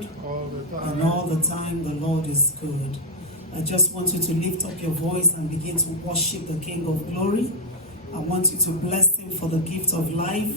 And all the time the Lord is good. I just want you to lift up your voice and begin to worship the King of Glory. I want you to bless him for the gift of life.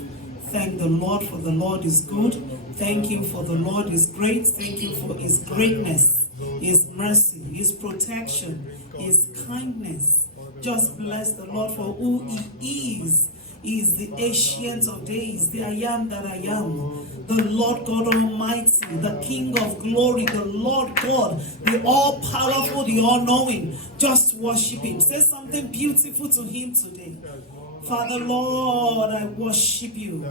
Thank the Lord for the Lord is good. Thank him for the Lord is great. Thank him for his greatness, his mercy, his protection, his kindness. Just bless the Lord for who he is. He is the ancient of days, the I am that I am, the Lord God Almighty, the King of glory, the Lord God, the all-powerful, the all-knowing. Just worship him. Say something beautiful to him today. Father, Lord, I worship you.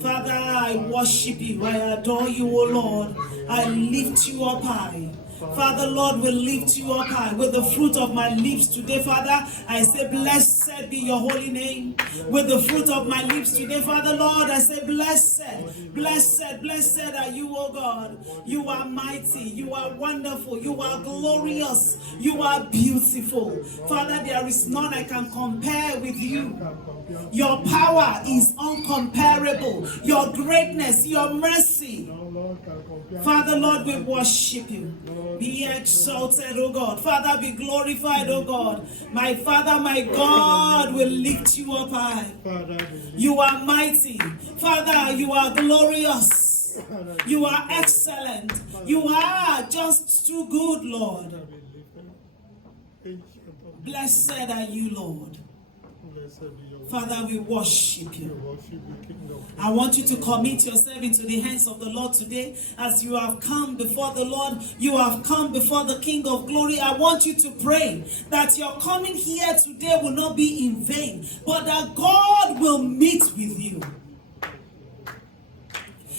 Father, I worship you. I adore you, O Lord. I lift you up high. Father, Lord, will lift you up high with the fruit of my lips today, Father. I say, blessed be your holy name. With the fruit of my lips today, Father, Lord, I say, blessed, blessed, blessed are you, O God. You are mighty, you are wonderful, you are glorious, you are beautiful. Father, there is none I can compare with you. Your power is uncomparable. Your greatness, your mercy. Father, Lord, we worship you. Be exalted, O God. Father, be glorified, O God. My Father, my God, will lift you up high. You are mighty. Father, you are glorious. You are excellent. You are just too good, Lord. Blessed are you, Lord. Father, we worship you. I want you to commit yourself into the hands of the Lord today. As you have come before the Lord, you have come before the King of Glory. I want you to pray that your coming here today will not be in vain, but that God will meet with you.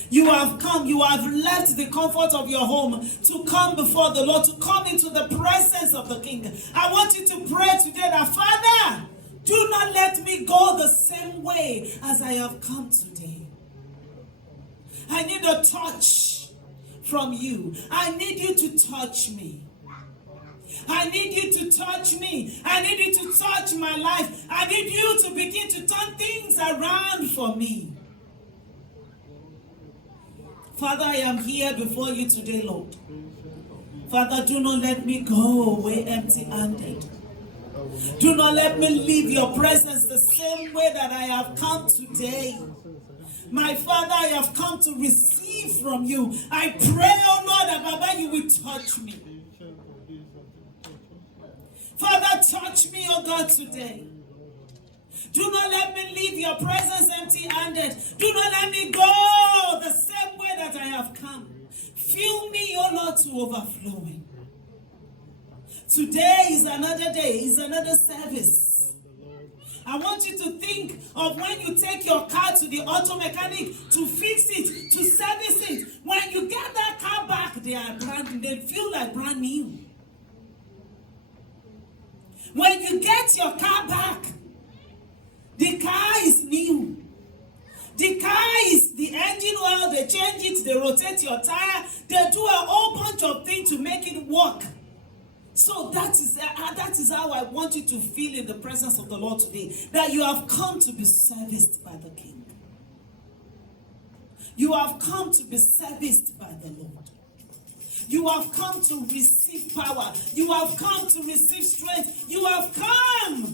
You have come, you have left the comfort of your home to come before the Lord, to come into the presence of the King. I want you to pray today that, Father, do not let me go the same way as I have come today. I need a touch from you. I need you to touch me. I need you to touch me. I need you to touch my life. I need you to begin to turn things around for me. Father, I am here before you today, Lord. Father, do not let me go away empty-handed. Do not let me leave your presence the same way that I have come today. My Father, I have come to receive from you. I pray, oh Lord, that Baba, you will touch me. Father, touch me, oh God, today. Do not let me leave your presence empty-handed. Do not let me go the same way that I have come. Fill me, oh Lord, to overflowing. Today is another day, is another service. I want you to think of when you take your car to the auto mechanic to fix it, to service it. When you get that car back, they feel like brand new. When you get your car back, the car is new. The car is the engine oil, they change it, they rotate your tire, they do a whole bunch of things to make it work. So that is how I want you to feel in the presence of the Lord today. That you have come to be serviced by the King. You have come to be serviced by the Lord. You have come to receive power. You have come to receive strength. You have come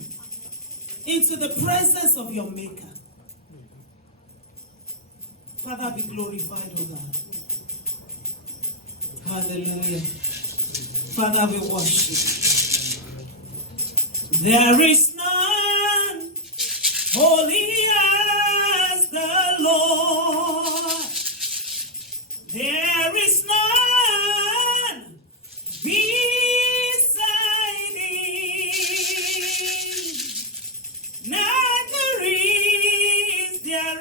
into the presence of your Maker. Father, be glorified, O God. Hallelujah. Father, we worship. There is none holy as the Lord. There is none beside him. Neither is there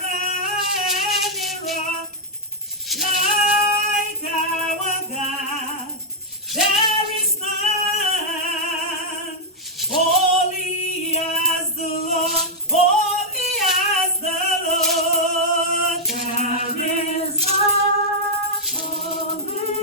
any rock like our God. There is none holy as the Lord, holy as the Lord. There is none holy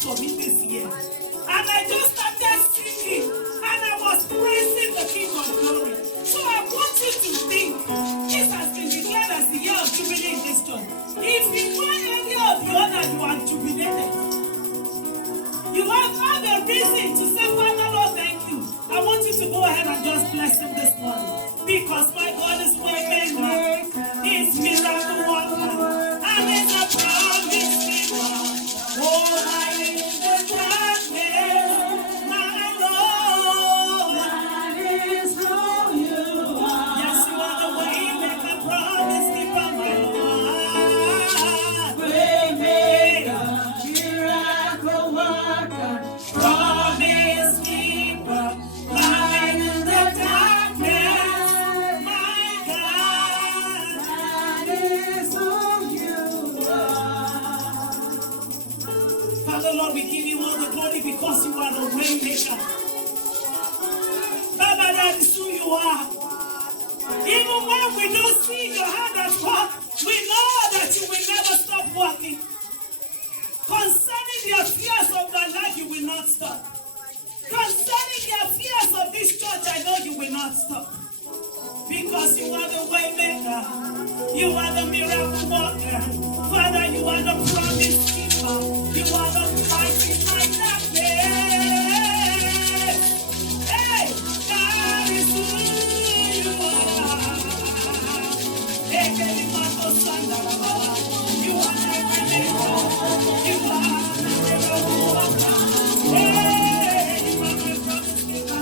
for me this year. And I just started singing and I was praising the King of Glory. So I want you to think, this has been declared as the year of Jubilee in this church. If you want any of the other, you are jubilated. You have a reason to say, Father, Lord, thank you. I want you to go ahead and just bless him this morning. Because my God is way maker, he's miracle worker, and it's a promise keeper. Oh, my in the darkness, my Lord, that is who you are. Yes, you are the way maker, promise keeper, my Lord. Way maker, miracle worker, promise keeper, light in the darkness, my God, that is who you are. Father, Lord, we give you all the glory because you are the way maker. Baba, that is who you are. Even when we don't see your hand at work, we know that you will never stop working. Concerning the affairs of my life, you will not stop. Concerning the affairs of this church, I know you will not stop. Because you are the way maker. You are the miracle worker. Father, you are the promise keeper. You are the light in my darkness. Hey, God is who you are. Hey, you are the maker. You are the miracle worker. Hey, you are the promise keeper.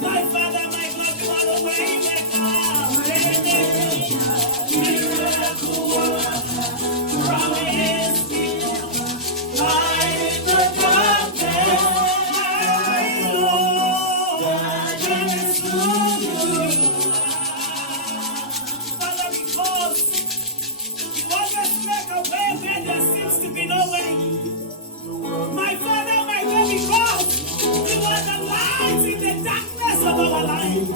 My Father, my God, you are the way maker. Miracle worker, promise keeper, light in the darkness, my Lord, that is who you are. Father, because you always make a way where there seems to be no way. My Father, my God, because you are the light in the darkness of our life.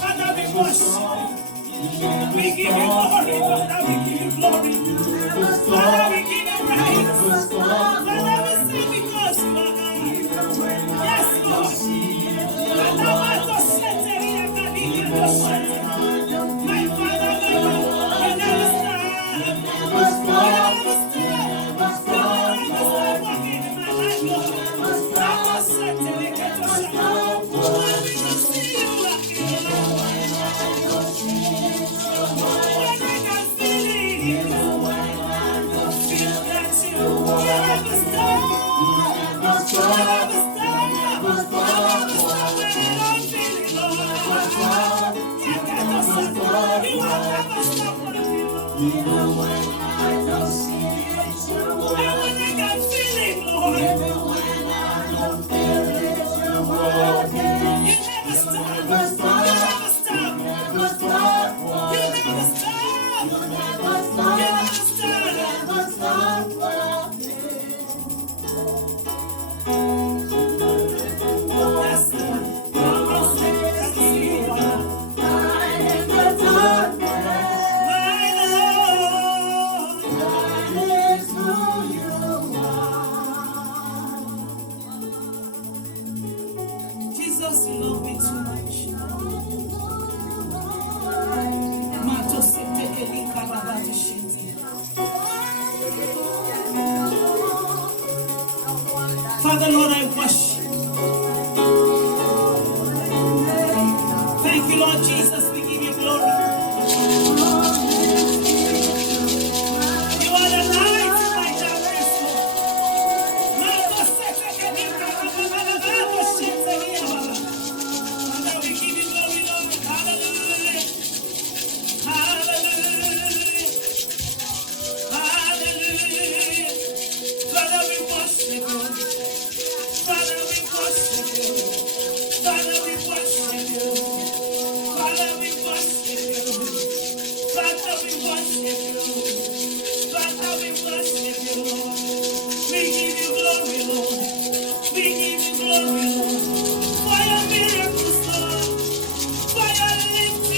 Father, we worship you. We give you glory, Father, we give you glory. Father, we give you praise. Father, we sing because you are God. Yes, Lord. Father, my Father, my God, you never stop. You never stop walking in my life, Lord. Never stop till we get to shout. When we can see you walking in my life. When I can feel it, feel that you never stop. Never stop. Never stop when I don't feel it, Lord. You never stop. You will never stop for the people. Even when I don't see it, and when I can feel it, Lord. Even when I don't feel it, you're working. You never stop. Never stop. You never stop. Never stop. You never stop. You never stop. You never stop. Never stop working. Yes, Lord. Promise me that you are light in the darkness. My Lord, that is who you are. Jesus, you love me too much. Father, Lord, I worship. Thank you, Lord Jesus. We give you glory. You are the light in my darkness, Lord. Father, we give you glory, Lord. Hallelujah. Hallelujah. Hallelujah. Father, we worship you. Father, we worship you. Father, we worship you. Father, we worship you. Father, we worship you. Father, we worship you. We give you glory, Lord. We give you glory, Lord. For your miracles, Lord. For your lifting.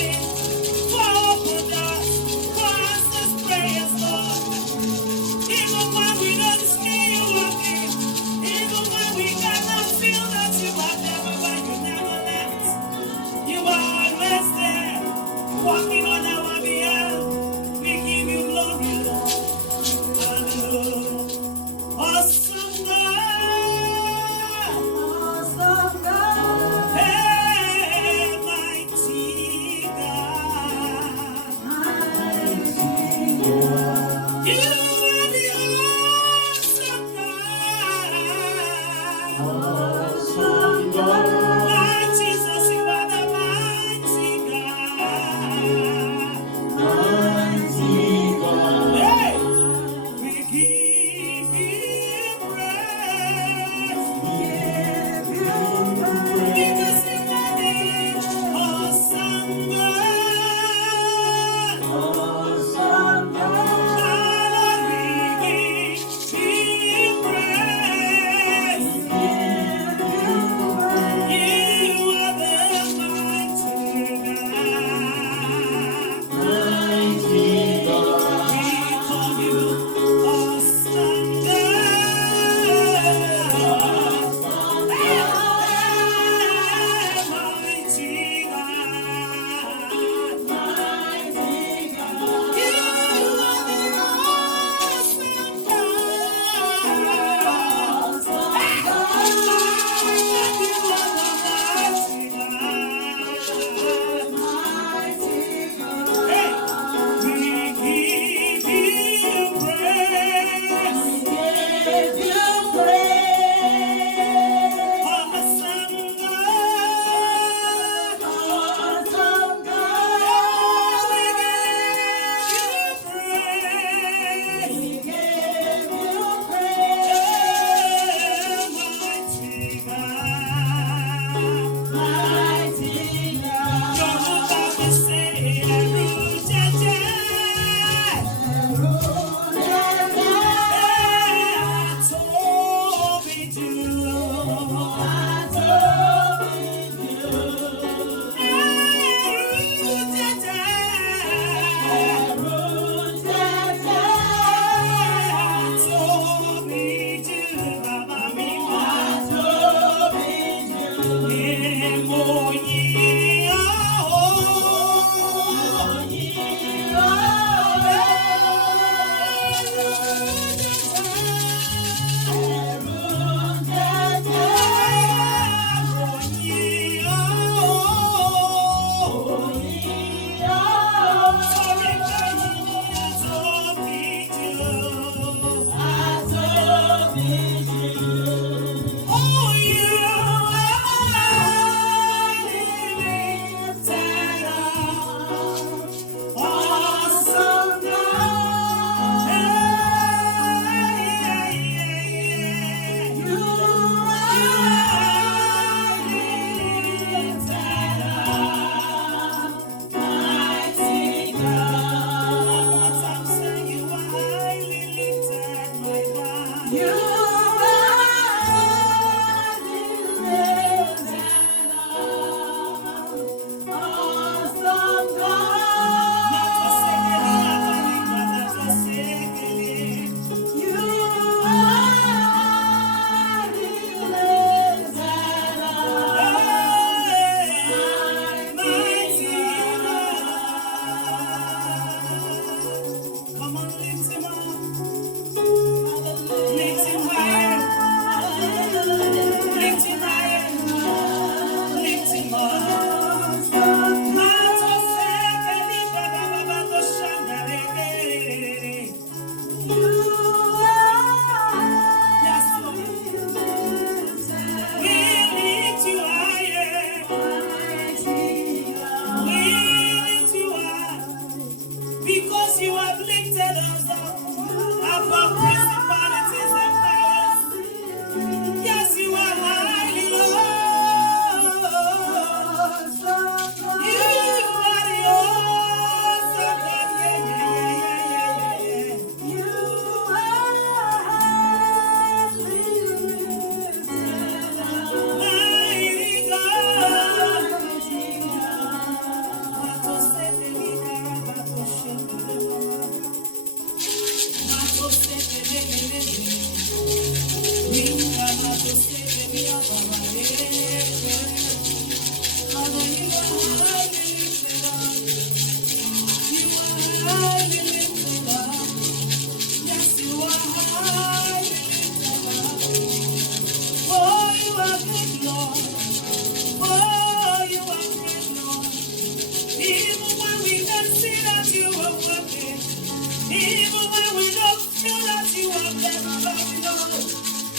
love you know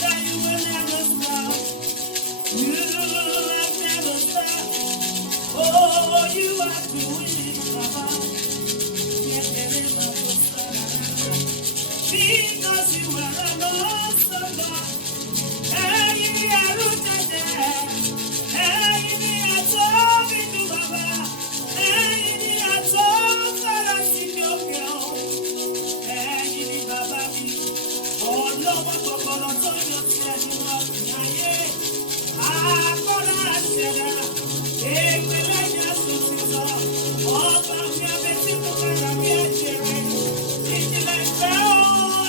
that you will never stop. You have never stopped. Oh, you are doing Baba. Because you are an awesome God. Hey, you are rooted there. Hey, you are talking to Baba. Hey, you are talking for us in your girl. Hey, you are Baba. Oh, Lord, what we're going to tell you, you are here. Ah, for us, hey, we like us to see so. Oh, but we are better to get a beer, it's like hell.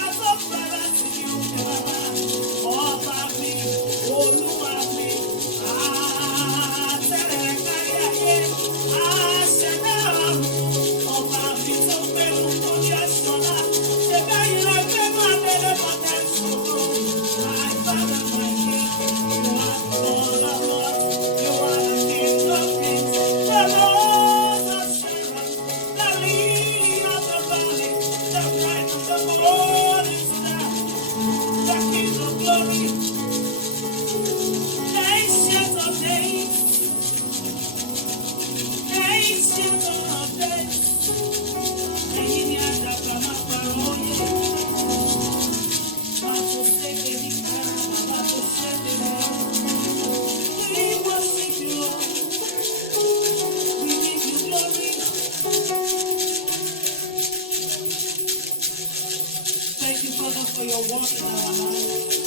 Thank you, Father, for your work in our lives.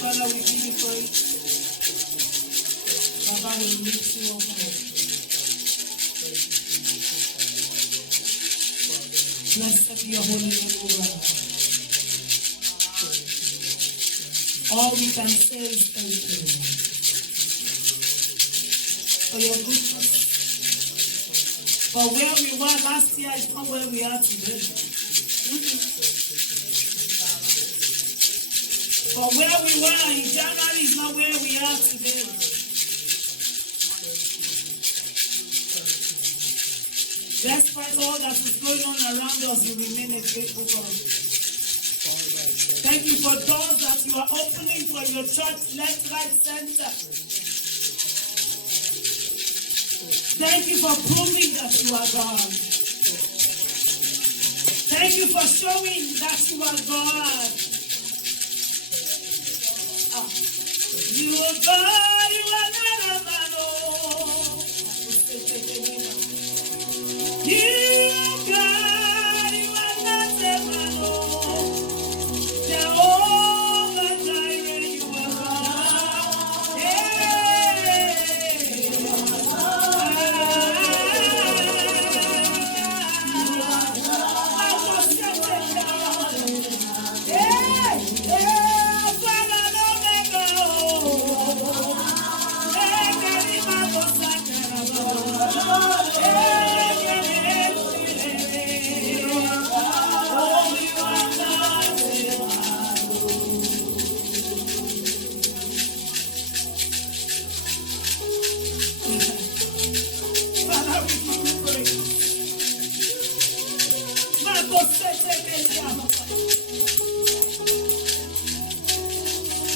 Father, we give you praise. Baba, we lift you up. Blessed be your holy name, O God. All we can say is thank you for your goodness. For where we were last year is not where we are today. For where we were in January is not where we are today. Despite all that is going on around us, you remain a faithful God. Thank you for doors that you are opening for your church, left, right, center. Thank you for proving that you are God. Thank you for showing that you are God. You are God, you are not a man. You are God, you are not a man. Jehovah Jireh, you are God.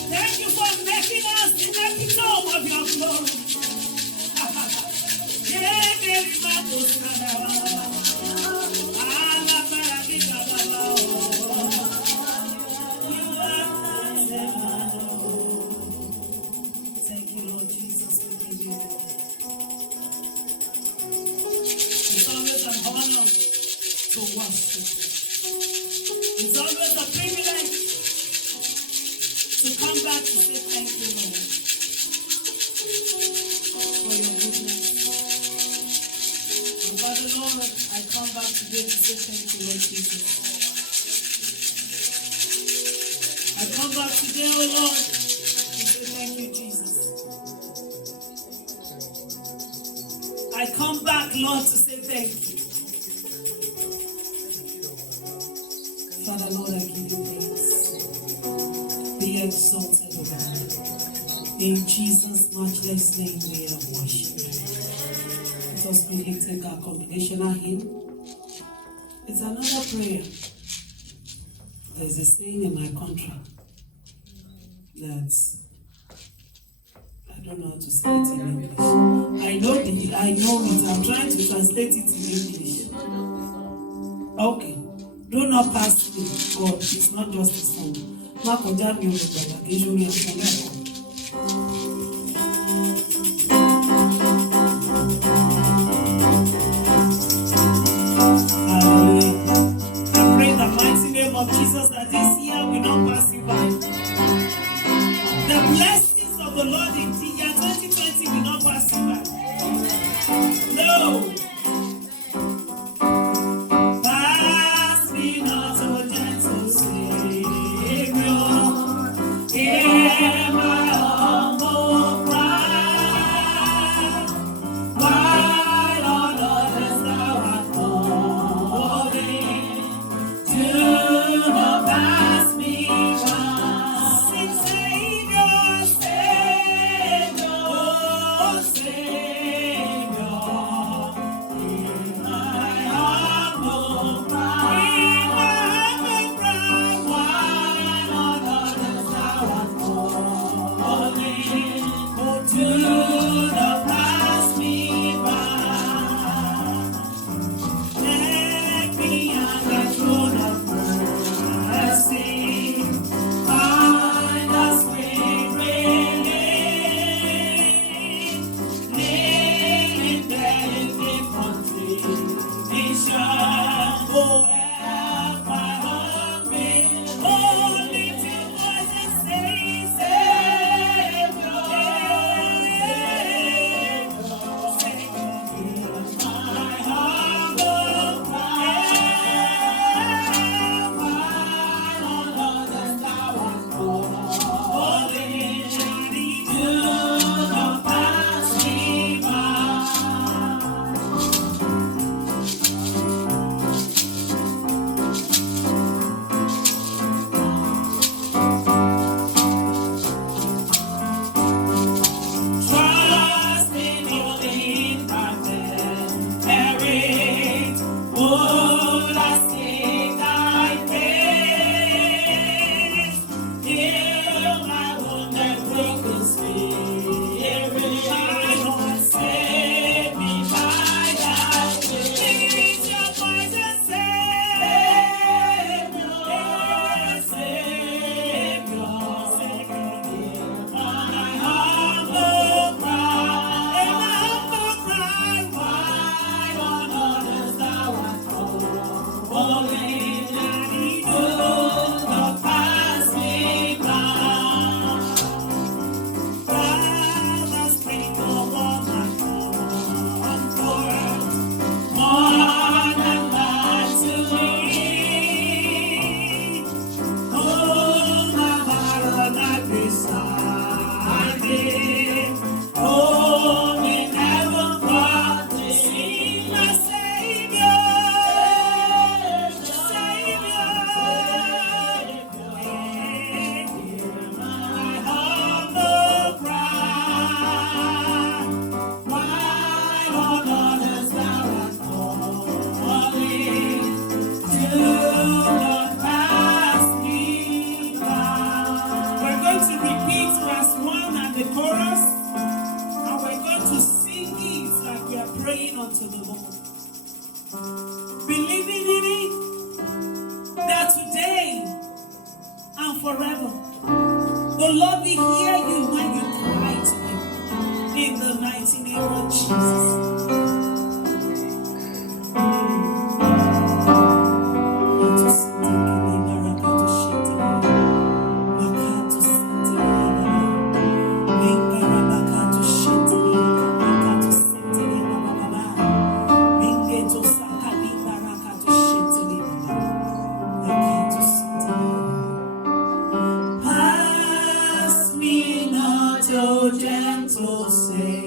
Thank you for making us the epitome of your glory. Thank you, Lord Jesus. We give you. It's always an honor to worship. It's always a privilege to come back to say thank you, Lord, for your goodness. And Father, Lord, I come back today to say thank you, Lord Jesus. I come back today, oh Lord, to say thank you, Jesus. I come back, Lord, to say thank you. Father, Lord, I give you praise. Be exalted, O God. In Jesus' matchless name we have worshipped. Let us quickly take our congregational hymn. It's another prayer. There's a saying in my country that I don't know how to say it in English. I know it. I'm trying to translate it in English. Okay. Do not pass me. God, it's not just a song. Jesus, that this year will not pass you by. The blessings of the Lord in the year 2020 will not pass you by. No. Pass me not, O gentle Savior. Hear my humble cry. While on others thou art calling, do not pass me by. Sing, Savior, Savior, oh, Savior, hear my humble cry. Hear my humble cry. While on others thou art calling, oh, do not pass me by. Let me on the throne of mercy, find a sweet relief, living there in deep contemplation. Oh, help my unbelief. Oh, lift your voice and say, Savior, Savior, hear my humble cry. While on others thou art calling, do not pass me by. Trust in your incarnate, would I seek thy face? Heal my wounded, broken spirit. Lord, save me by thy grace. Lift your voice and Savior, Savior, Savior, hear my humble cry. Hear my humble cry. While on others thou art calling, do not pass me by. Thou hast sprinkled all my comfort, more than life to me. Hold my heart on thy beside thee. Hold me never part me. See my Savior, Savior, hear my humble cry. While on others thou art calling, do not pass me by. We're going to repeat verse 1 and the chorus, and we're going to sing it like we are praying unto the Lord. Believing in it, that today and forever, the Lord will hear you when you cry to Him. In the mighty name of Jesus. Pass me not, O gentle Savior.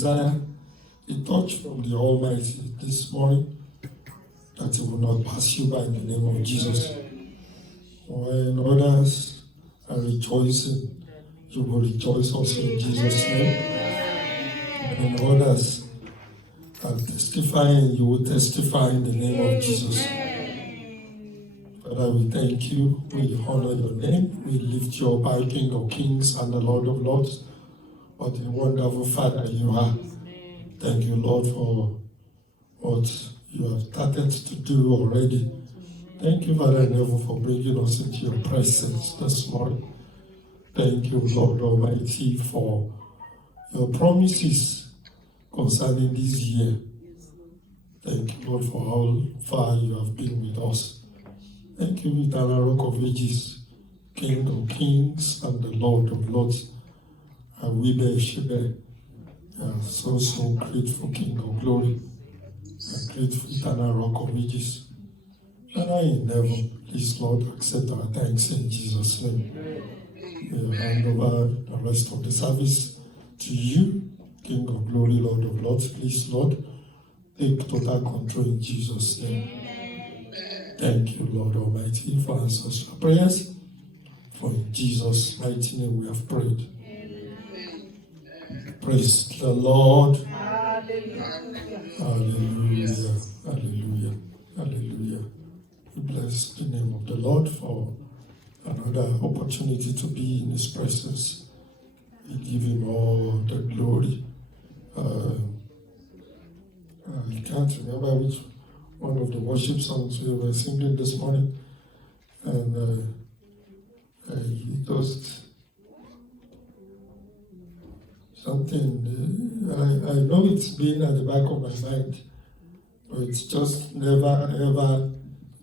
desire a touch from the Almighty this morning, that it will not pass you by in the name of Jesus. When others are rejoicing, you will rejoice also in Jesus' name. When others are testifying, you will testify in the name of Jesus. Father, we thank you, we honor your name, we lift you up, our King of Kings and the Lord of Lords. What a wonderful Father you are. Thank you, Lord, for what you have started to do already. Thank you, Father in heaven, for bringing us into your presence this morning. Thank you, Lord Almighty, for your promises concerning this year. Thank you, Lord, for how far you have been with us. Thank you, eternal Rock of Ages, King of Kings and the Lord of Lords. And we worship you. So grateful, King of Glory. A grateful, eternal Rock of Ages. Father in heaven, please, Lord, accept our thanks in Jesus' name. We hand over the rest of the service to you, King of Glory, Lord of Lords. Please, Lord, take total control in Jesus' name. Thank you, Lord Almighty, for answers to our prayers. For in Jesus' mighty name we have prayed. Amen. Praise the Lord. Hallelujah. Hallelujah. Hallelujah. Hallelujah. We bless the name of the Lord for another opportunity to be in His presence. We give Him all the glory. I can't remember which one of the worship songs we were singing this morning, and it was something, I know it's been at the back of my mind, but it's just never ever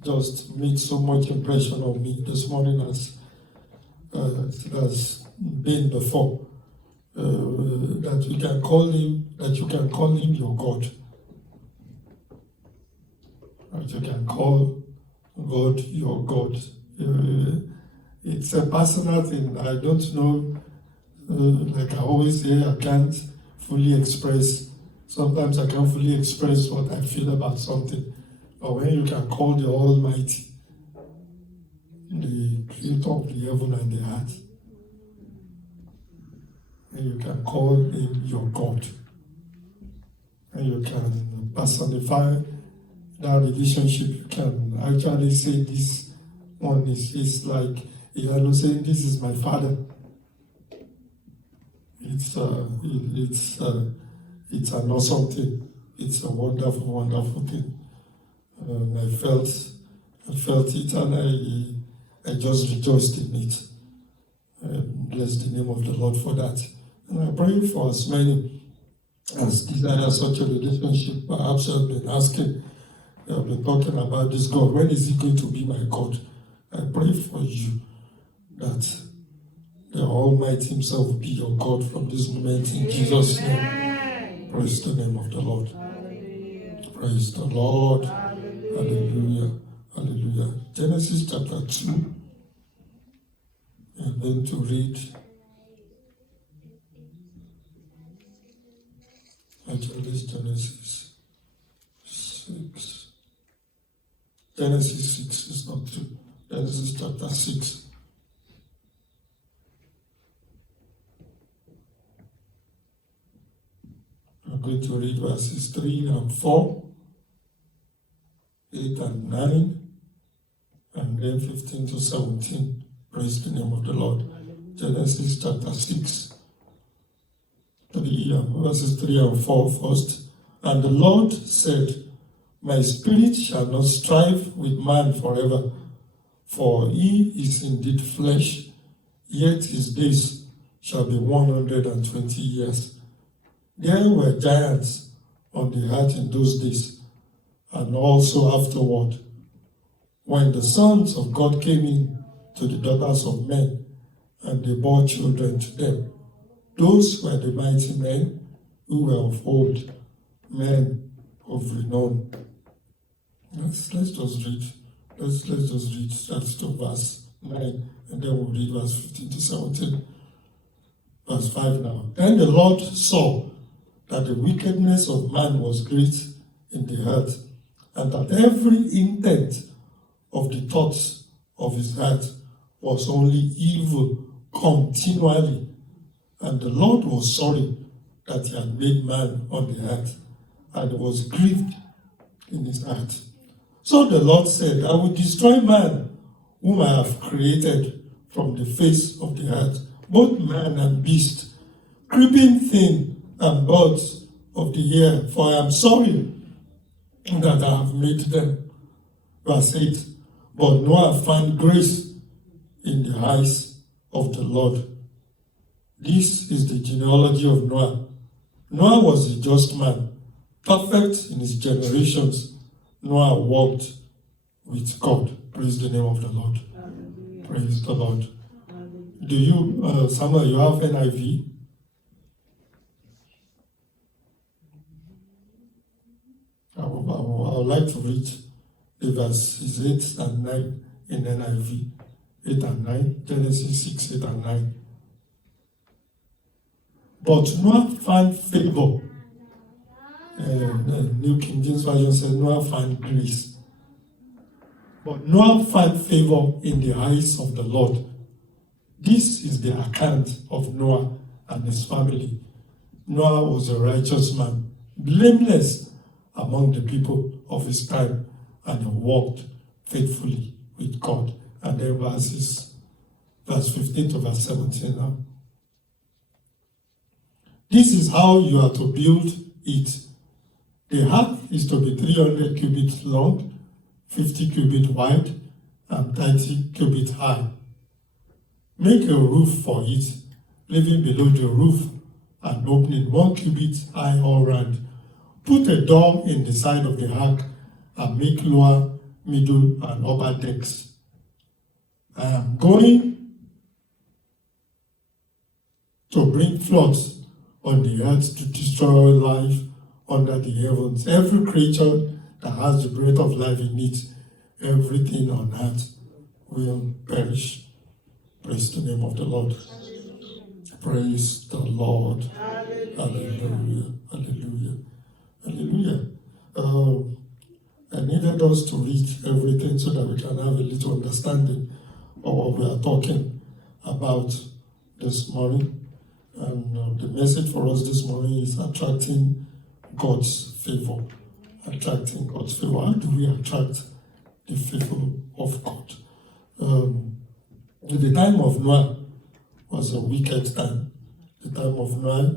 just made so much impression on me this morning as it has been before. That you can call him your God. That you can call God your God. It's a personal thing. I don't know, like I always say, I can't fully express. Sometimes I can't fully express what I feel about something. But when you can call the Almighty, the creator of the heaven and the earth, and you can call him your God, and you can personify that relationship, you can actually say this one is like Iyalo saying, "This is my father." It's an awesome thing. It's a wonderful, wonderful thing. And I felt it, and I just rejoiced in it. Bless the name of the Lord for that. And I pray for as many as desire such a relationship. Perhaps I've been asking, I've been talking about this God. When is He going to be my God? I pray for you that the Almighty Himself will be your God from this moment in Jesus' name. Praise the name of the Lord. Hallelujah. Praise the Lord. Hallelujah. Hallelujah. Genesis chapter 2. I'm going to read. Actually, it's Genesis 6. Genesis 6 is not 2. Genesis chapter 6. I'm going to read verses 3 and 4, 8 and 9, and then 15 to 17. Praise the name of the Lord. Genesis chapter 6, verses 3 and 4 first. And the Lord said, "My spirit shall not strive with man forever, for he is indeed flesh, yet his days shall be 120 years. There were giants on the earth in those days, and also afterward, when the sons of God came in to the daughters of men, and they bore children to them. Those were the mighty men who were of old, men of renown." Let's just read. Let's just read that to verse 9, and then we'll read verse 15 to 17. Verse 5 now. Then the Lord saw that the wickedness of man was great in the earth, and that every intent of the thoughts of his heart was only evil continually. And the Lord was sorry that he had made man on the earth, and was grieved in his heart. So the Lord said, I will destroy man, whom I have created from the face of the earth, both man and beast, creeping thing and birds of the air, for I am sorry that I have made them. Verse 8, but Noah found grace in the eyes of the Lord. This is the genealogy of Noah. Noah was a just man, perfect in his generations. Noah walked with God. Praise the name of the Lord. Hallelujah. Praise the Lord. Hallelujah. Do you, Samuel, you have NIV? I would like to read the verses 8 and 9 in NIV. 8 and 9, Genesis 6, 8 and 9. But Noah found favor. The New King James Version says Noah found grace. But Noah found favor in the eyes of the Lord. This is the account of Noah and his family. Noah was a righteous man, blameless among the people of his time, and he walked faithfully with God. And then verse 15 to verse 17 now. This is how you are to build it. The ark is to be 300 cubits long, 50 cubits wide, and 30 cubits high. Make a roof for it, leaving below the roof an opening 1 cubit high all round. Put a door in the side of the ark and make lower, middle, and upper decks. I am going to bring floods on the earth to destroy life under the heavens. Every creature that has the breath of life in it, everything on earth will perish. Praise the name of the Lord. Praise the Lord. Hallelujah. Hallelujah. Hallelujah. I needed us to read everything so that we can have a little understanding of what we are talking about this morning. And the message for us this morning is attracting God's favor. Attracting God's favor. How do we attract the favor of God? The time of Noah was a wicked time. The time of Noah,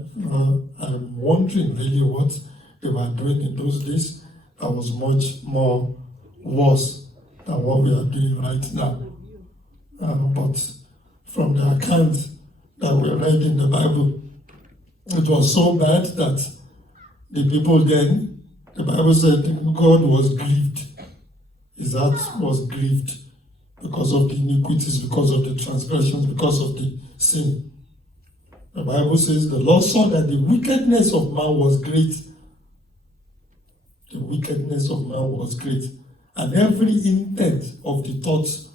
I'm wondering really what they were doing in those days that was much more worse than what we are doing right now. But from the account that we read in the Bible, it was so bad that the people then, the Bible said God was grieved. His heart was grieved because of the iniquities, because of the transgressions, because of the sin. The Bible says the Lord saw that the wickedness of man was great. The wickedness of man was great. And every intent of the thoughts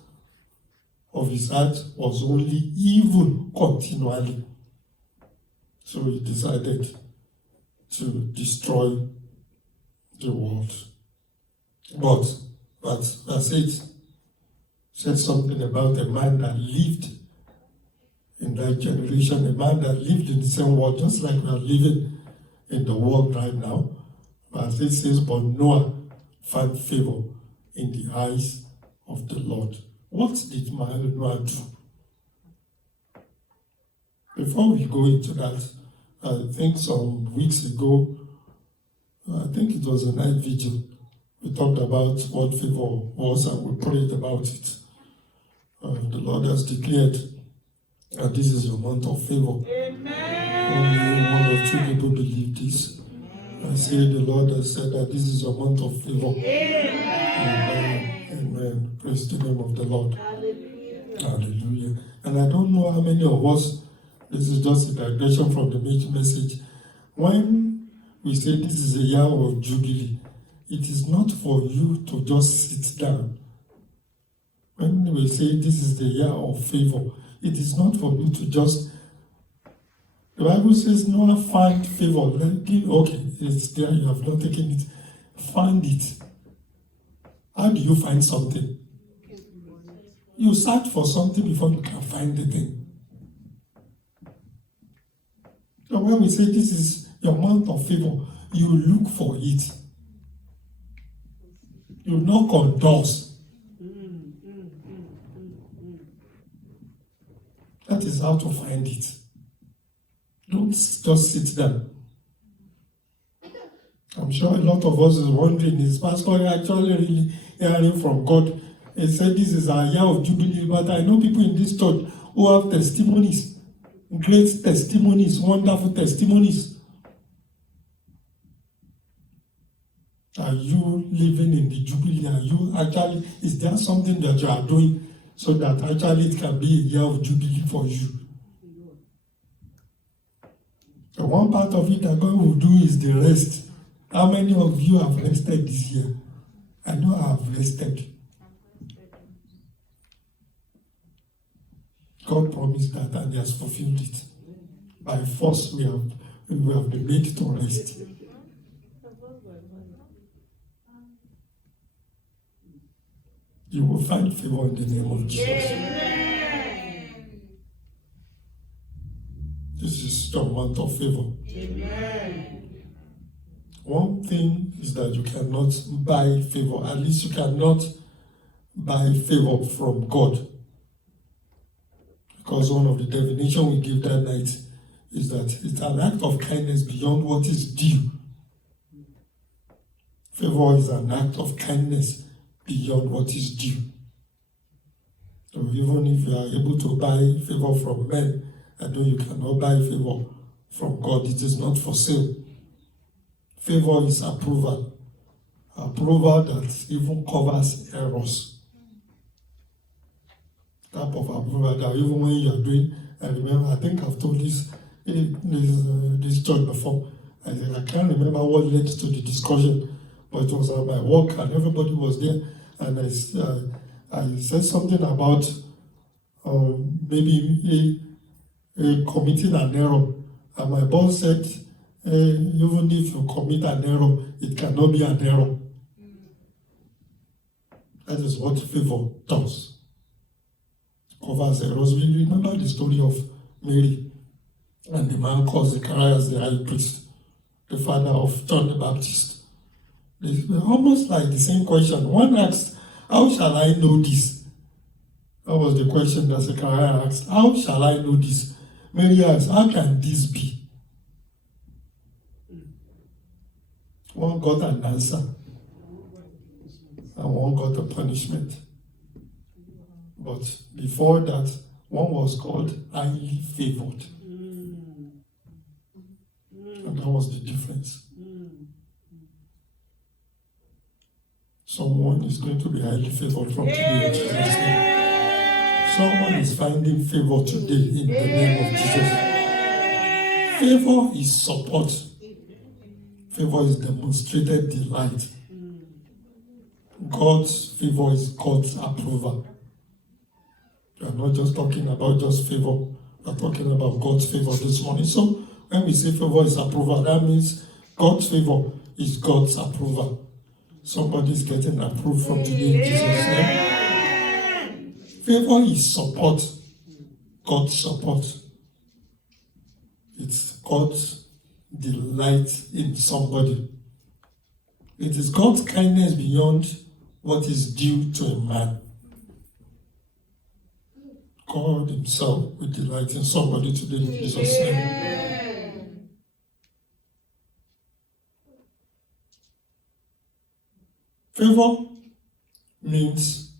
of his heart was only evil continually. So he decided to destroy the world. But verse 8 said something about a man that lived in that generation, a man that lived in the same world, just like we are living in the world right now. Verse 8 says, but Noah found favor in the eyes of the Lord. What did Noah do? Before we go into that, I think some weeks ago, I think it was a night vigil, we talked about what favor was and we prayed about it. The Lord has declared that this is your month of favor. Amen. Only one or two people believe this. I say the Lord has said that this is your month of favor. Amen. Amen. Praise the name of the Lord. Hallelujah. Hallelujah. And I don't know how many of us, this is just a digression from the message. When we say this is a year of Jubilee, it is not for you to just sit down. When we say this is the year of favor, it is not for you to just The Bible says Noah found favor. Okay, it's there, you have not taken it. Find it. How do you find something? You search for something before you can find the thing. So when we say this is your month of favor, you look for it. You knock on doors. That is how to find it. Don't just sit down. I'm sure a lot of us is wondering, is Pastor actually really hearing from God? He said this is our year of Jubilee, but I know people in this church who have testimonies, great testimonies, wonderful testimonies. Are you living in the Jubilee? Are you actually, is there something that you are doing so that actually it can be a year of Jubilee for you? The one part of it that God will do is the rest. How many of you have rested this year? I know I have rested. God promised that and He has fulfilled it. By force, we have been made to rest. You will find favor in the name of Jesus. Amen. This is the month of favor. Amen. One thing is that you cannot buy favor. At least you cannot buy favor from God. Because one of the definitions we give that night is that it's an act of kindness beyond what is due. Favor is an act of kindness beyond what is due. So even if you are able to buy favor from men, I know you cannot buy favor from God. It is not for sale. Favor is approval. Approval that even covers errors. Type of approval that even when you are doing, I remember, I think I've told this church before. I can't remember what led to the discussion, but it was at my work and everybody was there. And I said something about maybe committing an error. And my boss said, even if you commit an error, it cannot be an error. That is what favor does. It covers errors. We remember the story of Mary and the man called Zechariah, the high priest, the father of John the Baptist. It's almost like the same question. One asked, how shall I know this? That was the question that Zechariah asked. How shall I know this? Mary asked, how can this be? One got an answer, and one got a punishment. But before that, one was called highly favored. And that was the difference. Someone is going to be highly favored from today in Jesus' name. Someone is finding favor today in the name of Jesus. Favor is support. Favor is demonstrated delight. God's favor is God's approval. We are not just talking about just favor. We are talking about God's favor this morning. So when we say favor is approval, that means God's favor is God's approval. Somebody is getting approved from today in Jesus' name. Favor is support. God's support. It's God's delight in somebody. It is God's kindness beyond what is due to a man. God Himself will delight in somebody today in Jesus' name. Favor means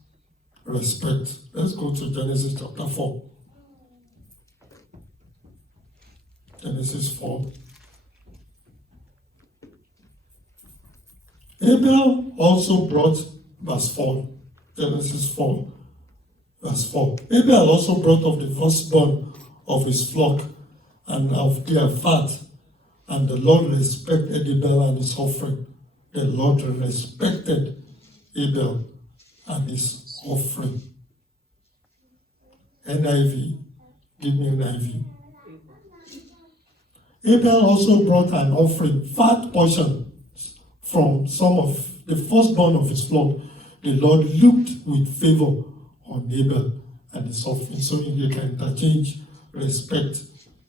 respect. Let's go to Genesis chapter 4. Genesis 4. Abel also brought, verse 4, Genesis 4, verse 4. Abel also brought of the firstborn of his flock and of their fat, and the Lord respected Abel and his offering. The Lord respected Abel and his offering. NIV, give me NIV. Abel also brought an offering, fat portion from some of the firstborn of his flock. The Lord looked with favor on Abel and his offering. So you can interchange respect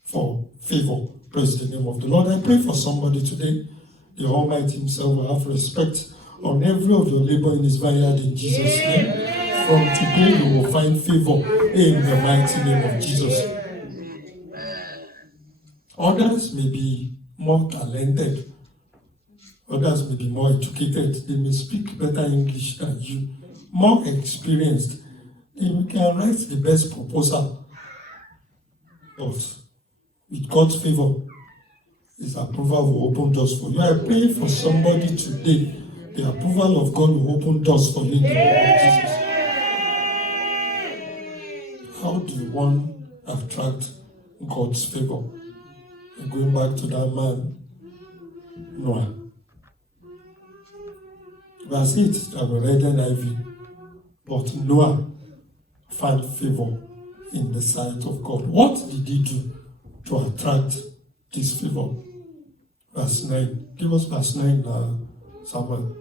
for favor. Praise the name of the Lord. I pray for somebody today. The Almighty Himself will have respect on every of your labor in His vineyard in Jesus' name. From today, you will find favor in the mighty name of Jesus. Others may be more talented. Others may be more educated. They may speak better English than you. More experienced. They can write the best proposal. But with God's favor, His approval will open doors for you. I pray for somebody today. The approval of God will open doors for you in the name of Jesus. How do one attract God's favor? And going back to that man, Noah. Verse 8 that we read in NIV. But Noah found favor in the sight of God. What did he do to attract this favor? Verse 9. Give us verse 9 now, Samuel.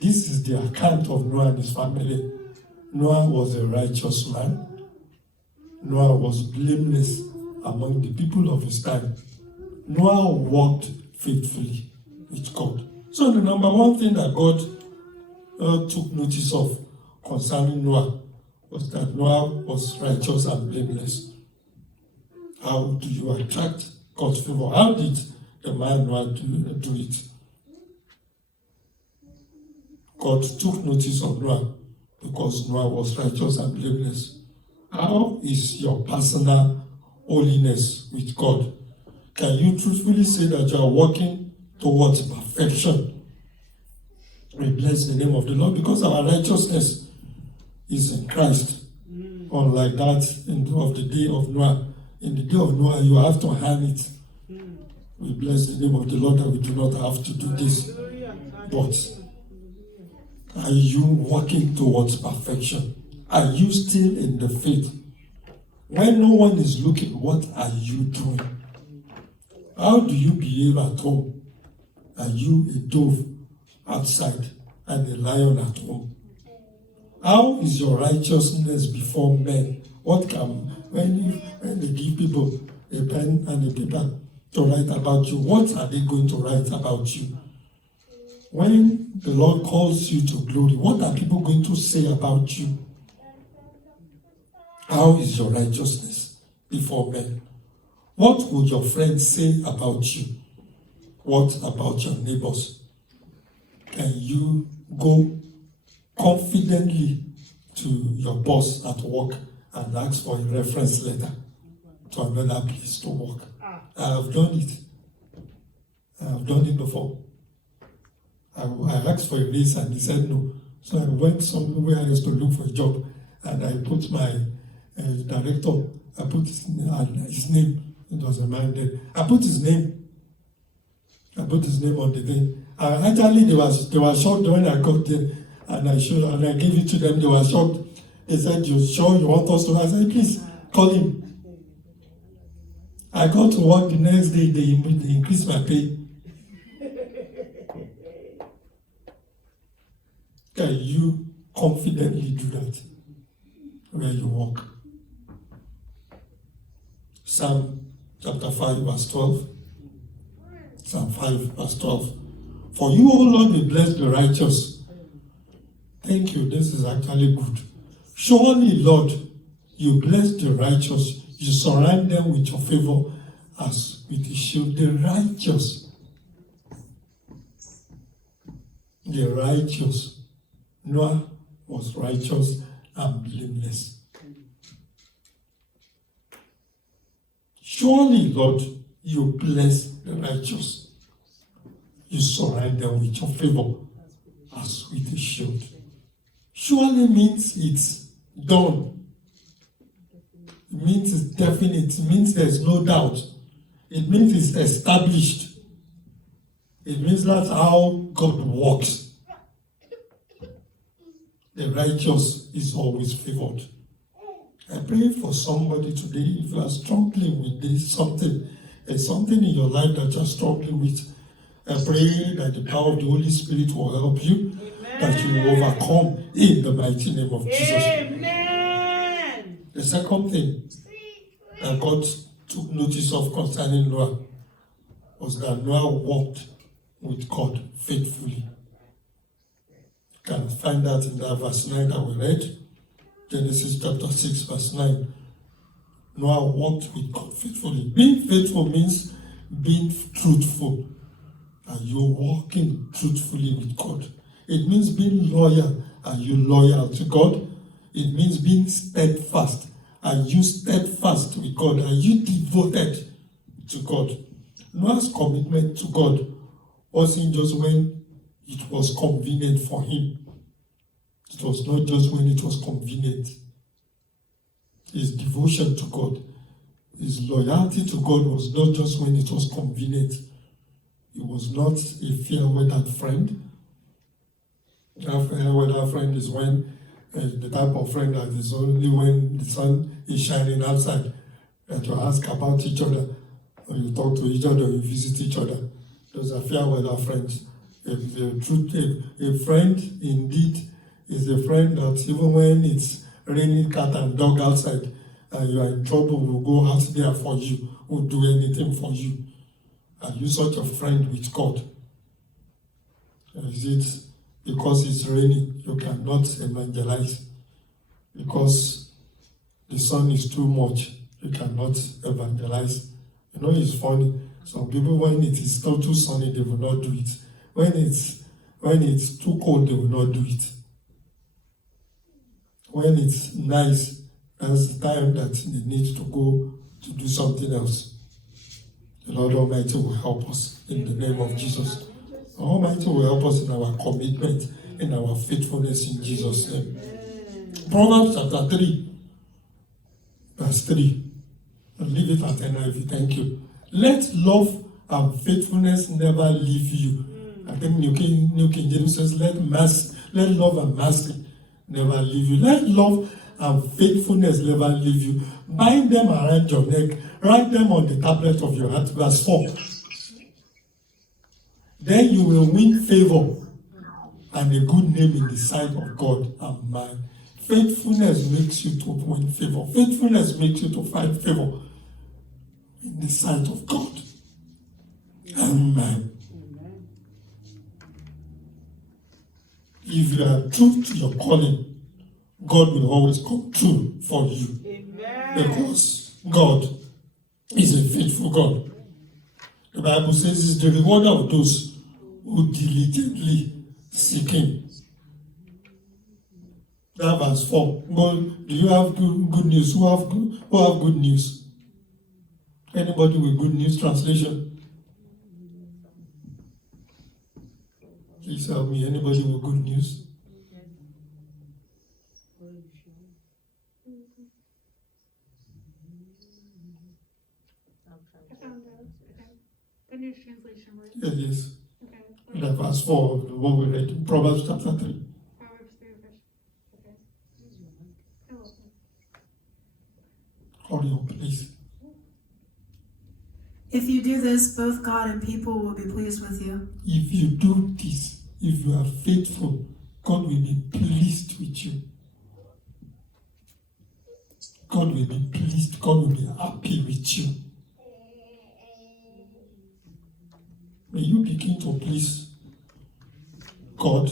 This is the account of Noah and his family. Noah was a righteous man. Noah was blameless among the people of his time. Noah walked faithfully with God. So the number one thing that God took notice of concerning Noah was that Noah was righteous and blameless. How do you attract God's favor? How did the man Noah do it? God took notice of Noah because Noah was righteous and blameless. How is your personal holiness with God? Can you truthfully say that you are working towards perfection? We bless the name of the Lord because our righteousness is in Christ. Unlike that of the day of Noah. In the day of Noah, you have to earn it. We bless the name of the Lord that we do not have to do this. But are you working towards perfection? Are you still in the faith? When no one is looking, what are you doing? How do you behave at home? Are you a dove outside and a lion at home? How is your righteousness before men? What can, when they give people a pen and a paper to write about you, what are they going to write about you? When the Lord calls you to glory, what are people going to say about you? How is your righteousness before men? What would your friends say about you? What about your neighbors? Can you go confidently to your boss at work and ask for a reference letter to another place to work? I have done it. I have done it before. I asked for a raise and he said no. So I went somewhere else to look for a job and I put my director, I put his name. It was a man there. I put his name on the thing. Actually, they were shocked when I got there, and I gave it to them. They were shocked. They said, "You sure you want us to?" I said, "Please call him." I got to work the next day. They increased my pay. Can you confidently do that where you work? Psalm chapter 5, verse 12. Psalm 5, verse 12. For you, O Lord, will bless the righteous. Thank you. This is actually good. Surely, Lord, you bless the righteous. You surround them with your favor as with a shield. The righteous. The righteous. Noah was righteous and blameless. Surely, Lord, you bless the righteous. You surround them with your favor as with a shield. Surely means it's done. It means it's definite. It means there's no doubt. It means it's established. It means that's how God works. The righteous is always favored. I pray for somebody today, if you are struggling with this, something There's something in your life that you're struggling with. I pray that the power of the Holy Spirit will help you, that you will overcome in the mighty name of Jesus. Amen. The second thing that God took notice of concerning Noah was that Noah walked with God faithfully. You can find that in that verse 9 that we read, Genesis chapter 6, verse 9. Noah walked with God faithfully. Being faithful means being truthful. Are you walking truthfully with God? It means being loyal. Are you loyal to God? It means being steadfast. Are you steadfast with God? Are you devoted to God? Noah's commitment to God wasn't just when it was convenient for him. It was not just when it was convenient. His devotion to God, his loyalty to God was not just when it was convenient. He was not a fair-weather friend. A fair-weather friend is when the type of friend that is only when the sun is shining outside that you ask about each other, or you talk to each other, or you visit each other. Those are fair-weather friends. A friend indeed is a friend that even when it's raining cat and dog outside and you are in trouble, will go out there for you, will do anything for you. Are you such a friend with God? Is it because it's raining you cannot evangelize? Because the sun is too much, you cannot evangelize? You know, it's funny. Some people, when it is not too sunny, they will not do it. When it's too cold, they will not do it. When it's nice, that's the time that they need to go to do something else. The Lord Almighty will help us in the name of Jesus. The Almighty will help us in our commitment, in our faithfulness in Jesus' name. Proverbs chapter 3, verse 3. I'll leave it at NIV, thank you. Let love and faithfulness never leave you. I think New King James says, let love and mercy never leave you. Let love and faithfulness never leave you. Bind them around your neck. Write them on the tablet of your heart. Verse 4. Then you will win favor and a good name in the sight of God and man. Faithfulness makes you to win favor. Faithfulness makes you to find favor in the sight of God and man. If you are true to your calling, God will always come true for you. Amen. Because God is a faithful God. The Bible says he's the rewarder of those who diligently seek him. That verse 4. God, do you have good news? Who have good news? Anybody with good news translation? Please help me. Anybody with good news? Good News Translation word. Yes. Okay. That verse 4 of the one we read in Proverbs chapter 3. Proverbs 3 verse. Okay. Hello. Hurry up, please. If you do this, both God and people will be pleased with you. If you do this, if you are faithful, God will be pleased with you. God will be pleased. God will be happy with you. May you begin to please God.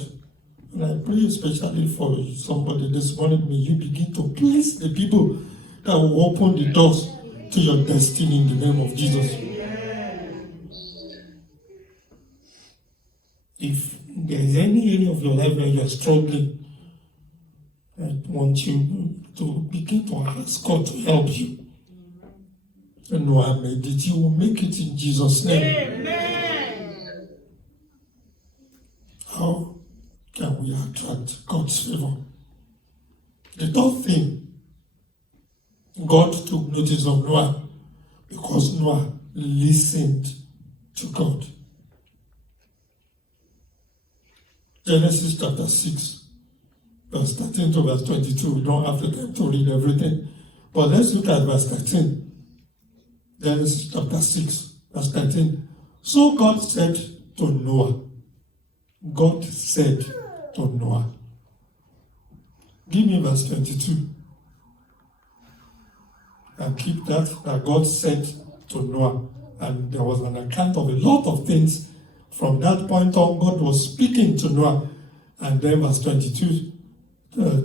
And I pray especially for somebody this morning, may you begin to please the people that will open the doors to your destiny in the name of Jesus. If there is any area of your life where you are struggling, I want you to begin to ask God to help you. And Noah made it. You will make it in Jesus' name. Amen. How can we attract God's favor? The third thing, God took notice of Noah because Noah listened to God. Genesis chapter 6, verse 13 to verse 22. We don't have the time to read everything. But let's look at verse 13. Genesis chapter 6, verse 13. So God said to Noah, God said to Noah. Give me verse 22. And keep that God said to Noah. And there was an account of a lot of things. From that point on, God was speaking to Noah. And then verse 22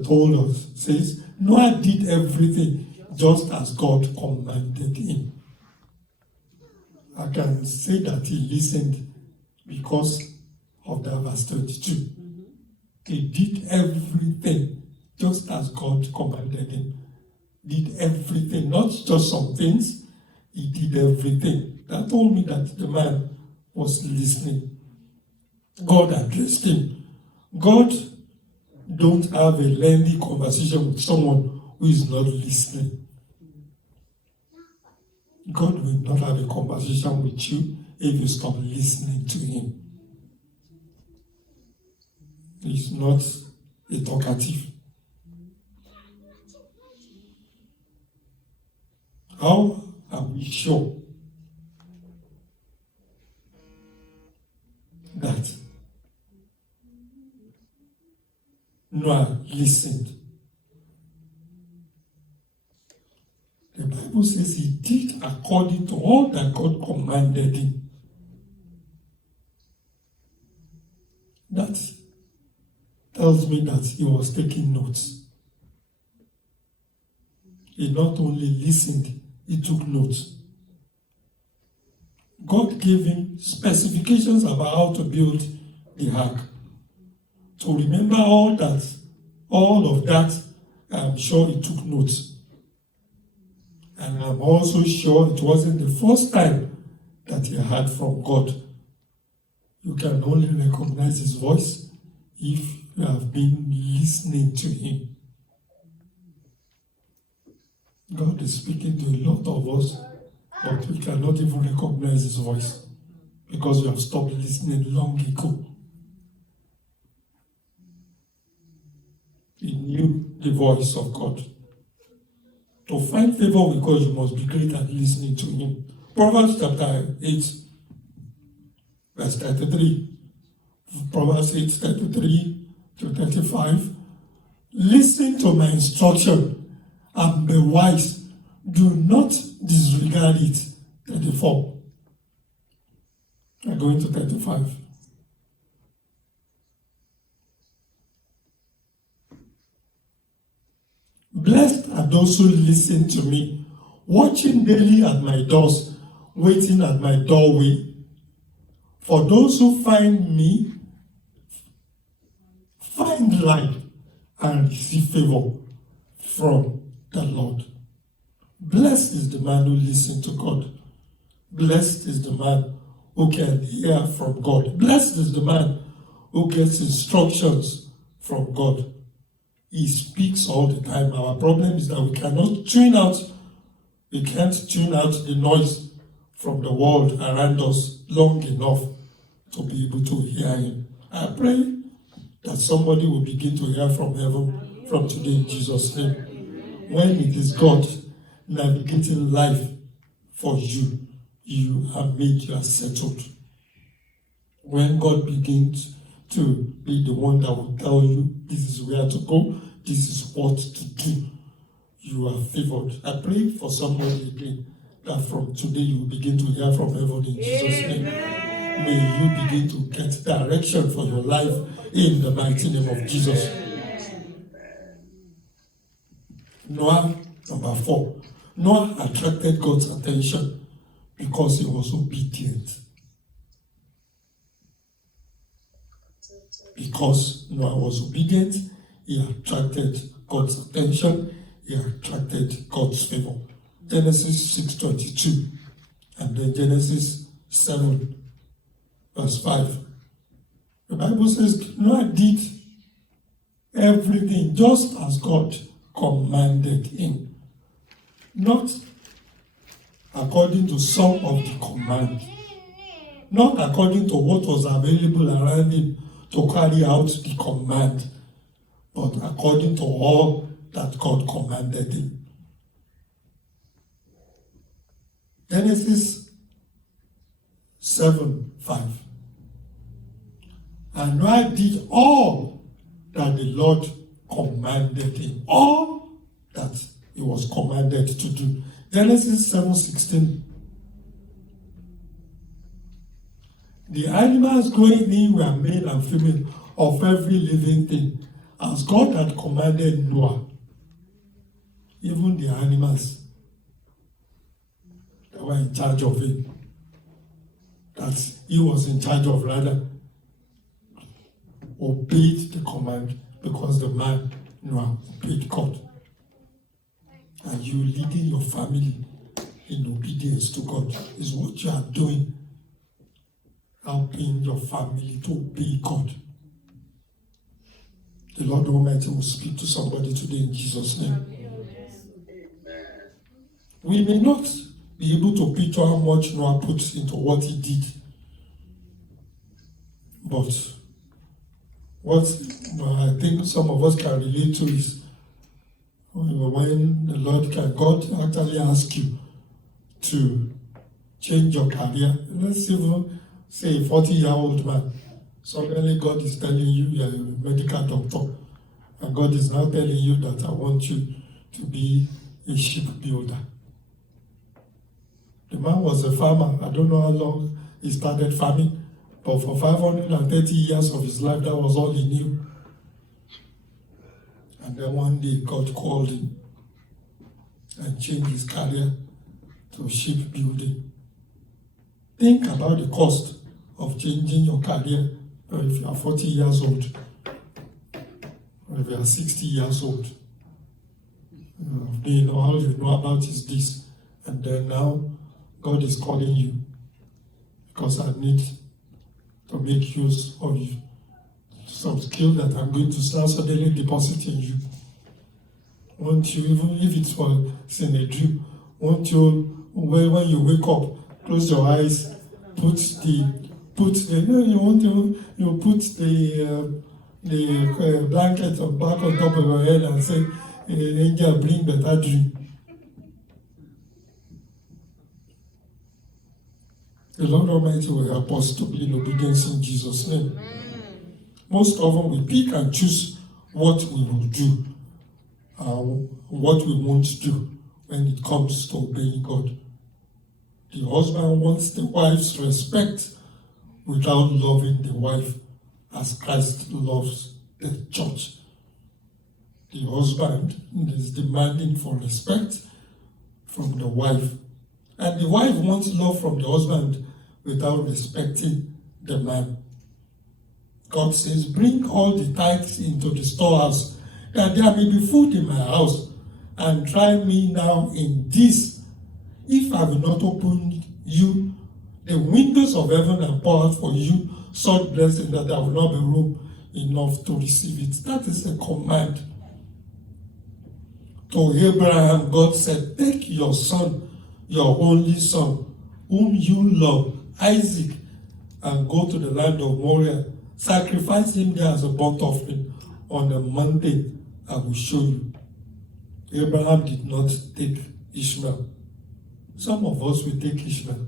told us, says, Noah did everything just as God commanded him. I can say that he listened because of that verse 22. He did everything just as God commanded him. Did everything, not just some things, he did everything. That told me that the man was listening. God addressed him. God don't have a lengthy conversation with someone who is not listening. God will not have a conversation with you if you stop listening to him. He's not a talkative. How are we sure that Noah listened? The Bible says he did according to all that God commanded him. That tells me that he was taking notes. He not only listened, he took notes. God gave him specifications about how to build the ark. To remember all of that, I'm sure he took notes. And I'm also sure it wasn't the first time that he heard from God. You can only recognize his voice if you have been listening to him. God is speaking to a lot of us, but we cannot even recognize his voice because we have stopped listening long ago. He knew the voice of God. To find favor with God, you must be great at listening to him. Proverbs chapter 8, verse 33. Proverbs 8, 33 to 35. Listen to my instruction and be wise. Do not disregard it. 34. I'm going to 35. Blessed are those who listen to me, watching daily at my doors, waiting at my doorway. For those who find me, find life and receive favor from the Lord. Blessed is the man who listens to God. Blessed is the man who can hear from God. Blessed is the man who gets instructions from God. He speaks all the time. Our problem is that we can't tune out the noise from the world around us long enough to be able to hear him. I pray that somebody will begin to hear from heaven from today in Jesus' name. When it is God navigating life for you, you are made, you are settled. When God begins to be the one that will tell you this is where to go, this is what to do, you are favored. I pray for somebody again that from today you will begin to hear from heaven in Jesus' name. May you begin to get direction for your life in the mighty name of Jesus. Noah, number 4. Noah attracted God's attention because he was obedient. Because Noah was obedient, he attracted God's attention, he attracted God's favor. Genesis 6:22, and then Genesis 7, verse 5. The Bible says Noah did everything just as God commanded him. Not according to some of the command. Not according to what was available around him to carry out the command, but according to all that God commanded him. Genesis 7:5. And Noah did all that the Lord commanded him. All that he was commanded to do. Genesis 7:16. The animals going in were male and female of every living thing, as God had commanded Noah. Even the animals that were in charge of it, that he was in charge of, rather, obeyed the command, because the man, Noah, obeyed God. And you leading your family in obedience to God is what you are doing, helping your family to obey God. The Lord Almighty will speak to somebody today in Jesus' name. We may not be able to picture how much Noah put into what he did, but what I think some of us can relate to is when the Lord God actually asks you to change your career. Let's even say a 40-year-old man. Suddenly God is telling you you are a medical doctor, and God is now telling you that I want you to be a shipbuilder. The man was a farmer. I don't know how long he started farming, but for 530 years of his life, that was all he knew. And then one day God called him and changed his career to shipbuilding. Think about the cost of changing your career if you are 40 years old, or if you are 60 years old. All you know about is this. And then now God is calling you because I need to make use of you. Some skill that I'm going to start suddenly depositing you. Won't you, even if it's for in a dream, won't you, when you wake up, close your eyes, put the blanket on back on top of your head and say, angel, bring better dream. The Lord Almighty will help us to be in obedience in Jesus' name. Most often we pick and choose what we will do, what we won't do when it comes to obeying God. The husband wants the wife's respect without loving the wife as Christ loves the church. The husband is demanding for respect from the wife, and the wife wants love from the husband without respecting the man. God says, bring all the tithes into the storehouse, that there may be food in my house, and try me now in this, if I will not open you the windows of heaven and pour out for you such blessing that there will not be room enough to receive it. That is a command. To Abraham, God said, take your son, your only son, whom you love, Isaac, and go to the land of Moriah. Sacrifice him there as a burnt offering on a mountain I will show you. Abraham did not take Ishmael. Some of us will take Ishmael.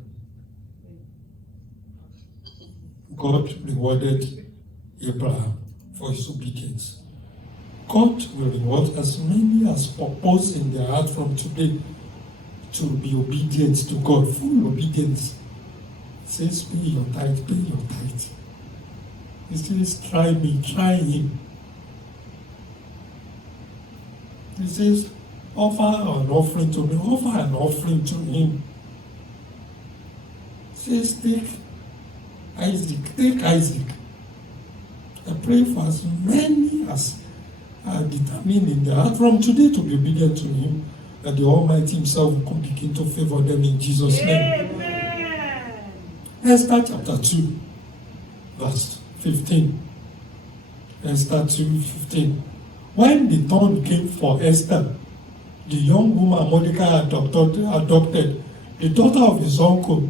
God rewarded Abraham for his obedience. God will reward as many as purpose in their heart from today to be obedient to God, full obedience. He says, pay your tithe, pay your tithe. He says, try me, try him. He says, offer an offering to me, offer an offering to him. He says, take Isaac. I pray for as many as are determined in their heart from today to be obedient to him, that the Almighty himself will begin to favor them in Jesus' name. Amen. Esther chapter 2, verse 15. Esther 2:15. When the turn came for Esther, the young woman Mordecai adopted, the daughter of his uncle,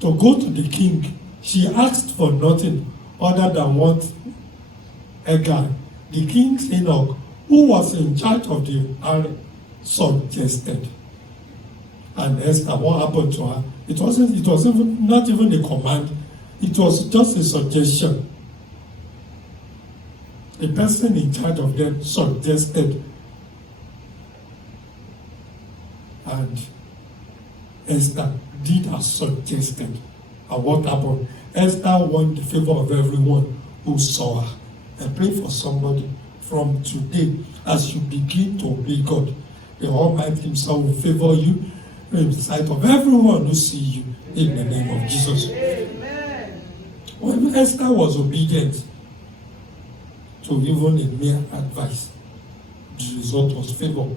to go to the king, she asked for nothing other than what Hagar, the king's eunuch, who was in charge of the harem, suggested. And Esther, what happened to her? It was even not even a command, it was just a suggestion. The person in charge of them suggested. And Esther did as suggested. And what happened? Esther won the favor of everyone who saw her. I pray for somebody from today, as you begin to obey God, the Almighty Himself will favor you in the sight of everyone who see you in the name of Jesus. Amen. When Esther was obedient to even a mere advice, the result was favor.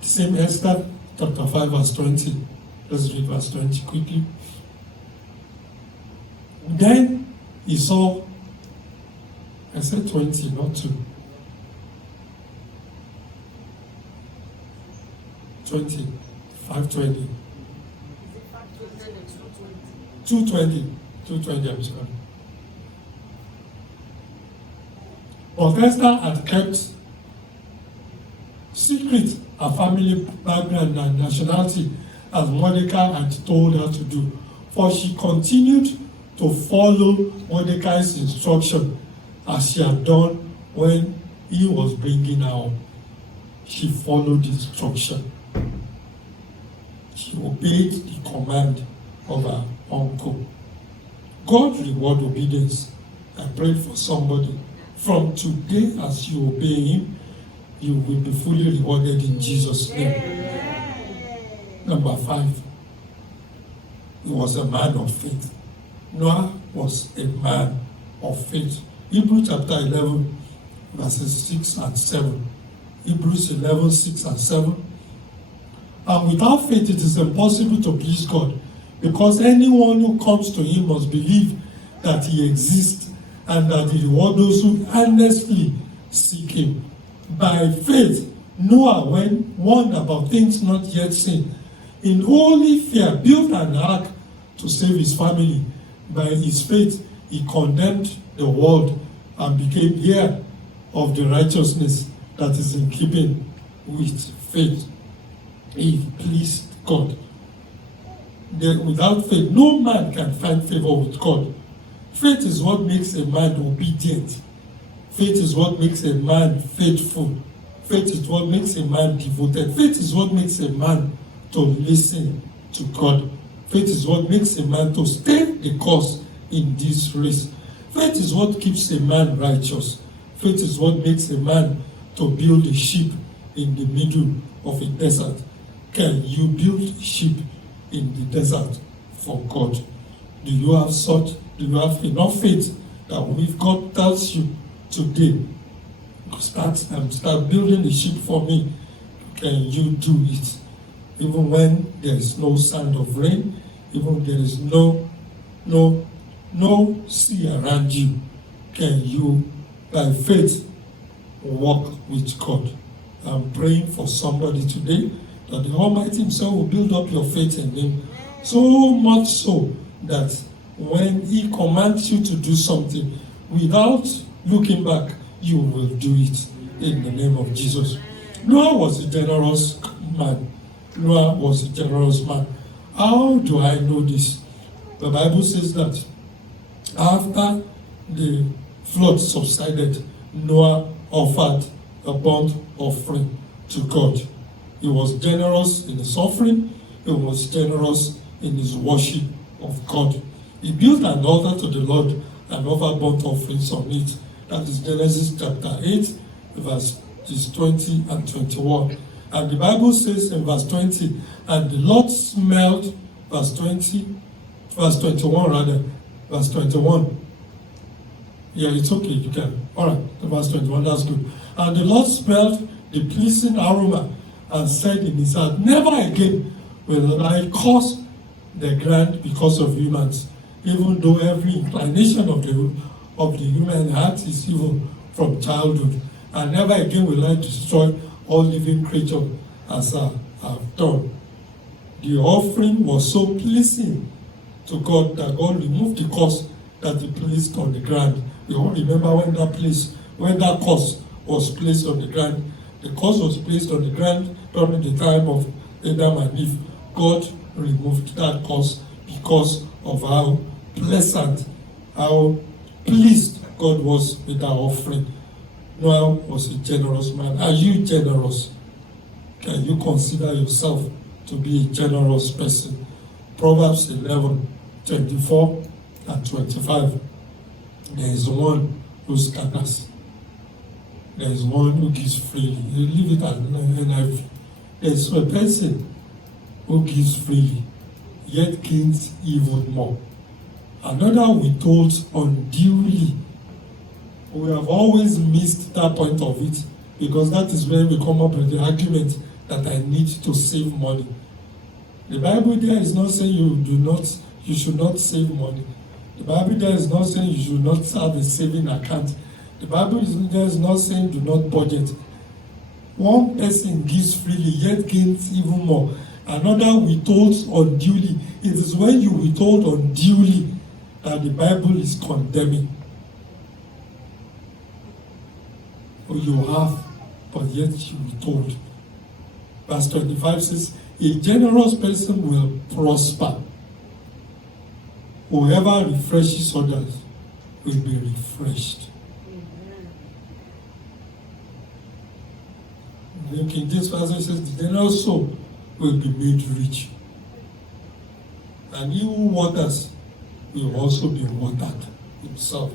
The same Esther, chapter 5, verse 20. Let's read verse 20 quickly. Then he saw, I said 20, not 2. 20, 520. 220, I'm sorry. But Esther had kept secret her family background and nationality, as Mordecai had told her to do. For she continued to follow Mordecai's instruction as she had done when he was bringing her up. She followed the instruction. She obeyed the command of her uncle. God reward obedience. I pray for somebody. From today, as you obey Him, you will be fully rewarded in Jesus' name. Number 5. He was a man of faith. Noah was a man of faith. Hebrews chapter 11, verses 6 and 7. Hebrews 11, 6 and 7. And without faith it is impossible to please God, because anyone who comes to Him must believe that He exists and that He rewards those who earnestly seek Him. By faith, Noah, when warned about things not yet seen, in holy fear built an ark to save his family. By his faith, he condemned the world and became heir of the righteousness that is in keeping with faith. He pleased God. Without faith, no man can find favor with God. Faith is what makes a man obedient. Faith is what makes a man faithful. Faith is what makes a man devoted. Faith is what makes a man to listen to God. Faith is what makes a man to stay the course in this race. Faith is what keeps a man righteous. Faith is what makes a man to build a ship in the middle of a desert. Can you build a ship in the desert for God? Do you have enough faith that if God tells you today, start building a ship for me, can you do it? Even when there is no sound of rain, even there is no sea around you, can you, by faith, walk with God? I'm praying for somebody today that the Almighty Himself will build up your faith in Him, so much so that when He commands you to do something, without looking back, you will do it in the name of Jesus. Noah was a generous man. Noah was a generous man. How do I know this? The Bible says that after the flood subsided, Noah offered a burnt offering to God. He was generous in his offering. He was generous in his worship of God. He built an altar to the Lord and offered burnt offerings on it. That is Genesis chapter 8, verses 20 and 21. And the Bible says in verse 20, and the Lord smelled, verse 21 verse 21. Yeah, it's okay, you can. All right, verse 21, that's good. And the Lord smelled the pleasing aroma and said in his heart, never again will I curse the ground because of humans, even though every inclination of the human heart is evil from childhood. And never again will I destroy all living creatures as I have done. The offering was so pleasing to God that God removed the curse that He placed on the ground. You all remember when that curse was placed on the ground. The curse was placed on the ground during the time of Adam and Eve, God removed that curse because of how pleasant, how pleased God was with our offering. Noah was a generous man. Are you generous? Can you consider yourself to be a generous person? Proverbs 11:24 and 25. There is one who scatters. There is one who gives freely. You leave it at NIV. There is a person who gives freely, yet gains even more. Another withholds unduly. We have always missed that point of it, because that is when we come up with the argument that I need to save money. The Bible there is not saying you should not save money. The Bible there is not saying you should not have a saving account. The Bible there is not saying do not budget. One person gives freely, yet gains even more. Another withholds unduly. It is when you withhold unduly that the Bible is condemning. Or you have, but yet you withhold. Verse 25 says, a generous person will prosper. Whoever refreshes others will be refreshed. The King James Version says, the generous soul will be made rich. And he who waters will also be watered himself.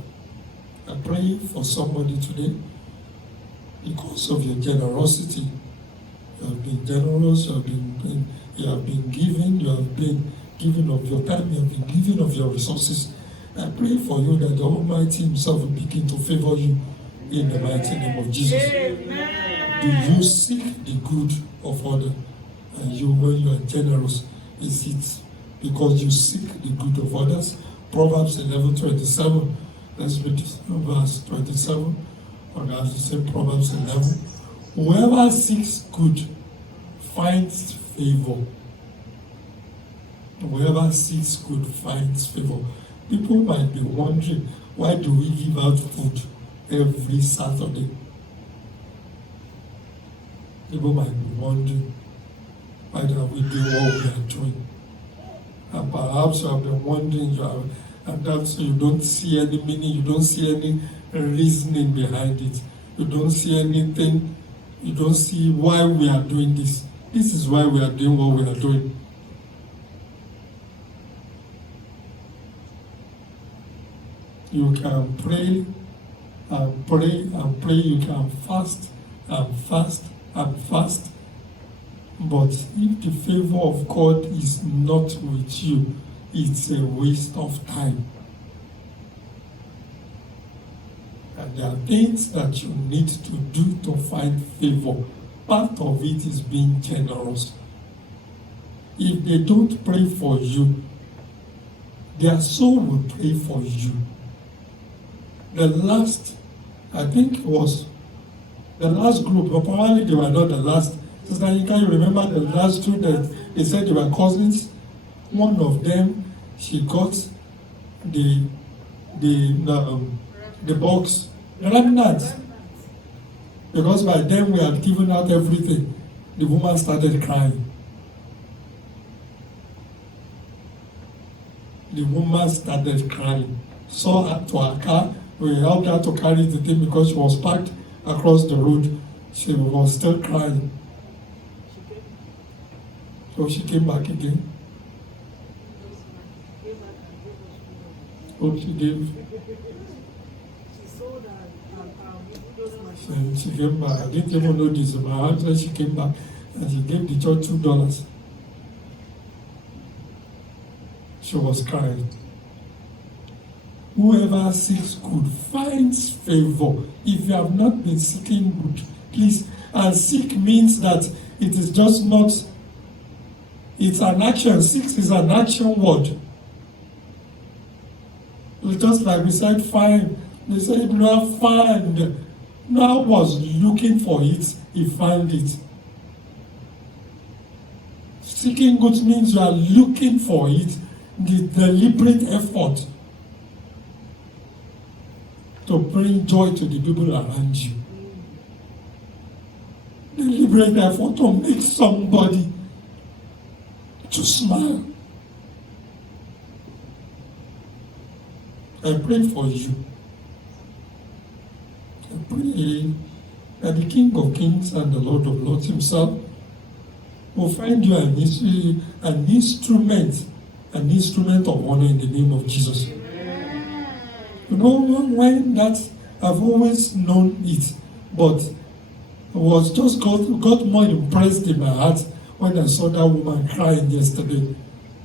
I pray for somebody today, because of your generosity. You have been generous, you have been giving, you have been giving of your time, you have been giving of your resources. I pray for you that the Almighty Himself will begin to favor you in the mighty name of Jesus. Amen. Do you seek the good of others? And you, when you are generous, is it because you seek the good of others? Proverbs 11:27. Let's read verse 27. Or as you say, Proverbs 11. Whoever seeks good finds favor. Whoever seeks good finds favor. People might be wondering, why do we give out food every Saturday? People might be wondering, why don't we do what we are doing? And perhaps you have been wondering, and that's you don't see any meaning, you don't see any reasoning behind it. You don't see anything, you don't see why we are doing this. This is why we are doing what we are doing. You can pray and pray and pray. You can fast and fast and fast. But if the favor of God is not with you, it's a waste of time. And there are things that you need to do to find favor. Part of it is being generous. If they don't pray for you, their soul will pray for you. The last, I think it was the last group, but probably they were not the last. Sister Yinka, you remember the last two that they said they were cousins? One of them, she got the box, the remnants. Because by then we had given out everything. The woman started crying. The woman started crying. Saw her to her car. We helped her to carry the thing because she was parked across the road. She was still crying. So she came back again. Oh, she gave. And she came back. I didn't even know this. My aunt said she came back and she gave the church $2. She was crying. Whoever seeks good finds favor. If you have not been seeking good, please. And seek means that it is just not, it's an action. Seek is an action word. It's just like we said, find. They said, Noah find. Noah was looking for it, he found it. Seeking good means you are looking for it, the deliberate effort to bring joy to the people around you. Deliberate effort to make somebody to smile. I pray for you. I pray that the King of Kings and the Lord of Lords himself will find you an instrument of honor in the name of Jesus. You know, when that, I've always known it, but I was just got more impressed in my heart when I saw that woman crying yesterday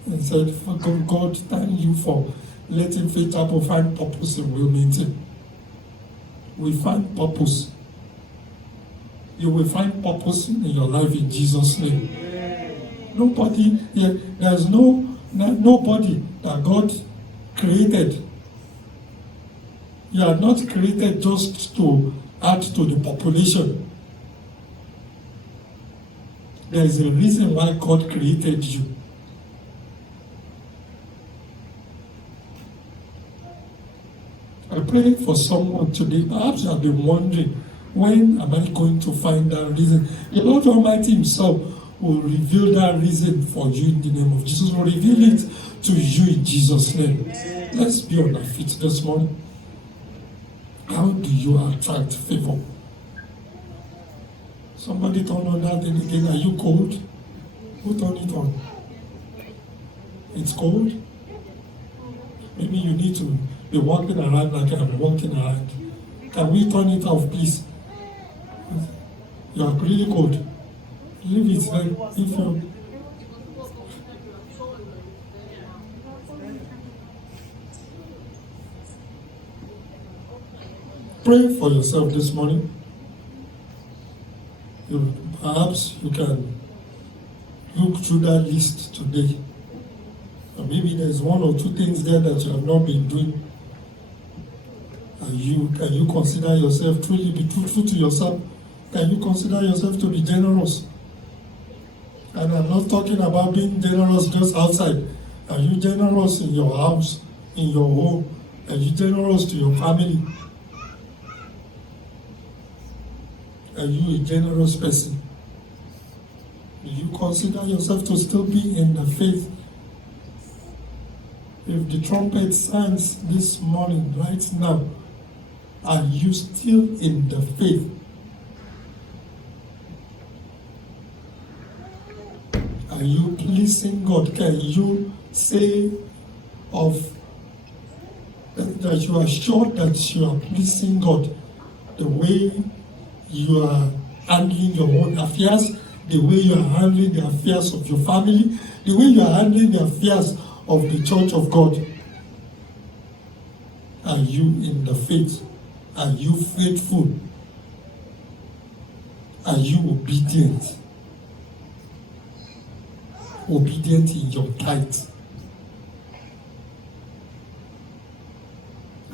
and said, God, thank you for letting Faith Chapel find purpose in Wilmington. We find purpose. You will find purpose in your life in Jesus' name. Nobody, there's nobody that God created. You are not created just to add to the population. There is a reason why God created you. I pray for someone today. Perhaps you have been wondering, when am I going to find that reason? The Lord Almighty himself will reveal that reason for you in the name of Jesus. Will reveal it to you in Jesus' name. Let's be on our feet this morning. How do you attract favor? Somebody turn on that thing again. Are you cold? Who turned it on? It's cold? Maybe you need to be walking around like I'm walking around. Can we turn it off, please? You are really cold. Leave it there. If you pray for yourself this morning. Perhaps you can look through that list today. Or maybe there's one or two things there that you have not been doing. Can you consider yourself truly be truthful to yourself? Can you consider yourself to be generous? And I'm not talking about being generous just outside. Are you generous in your house, in your home? Are you generous to your family? Are you a generous person? Do you consider yourself to still be in the faith? If the trumpet sounds this morning, right now, are you still in the faith? Are you pleasing God? Can you say that you are sure that you are pleasing God? The way you are handling your own affairs, the way you are handling the affairs of your family, the way you are handling the affairs of the church of God. Are you in the faith? Are you faithful? Are you obedient? Obedient in your tithe?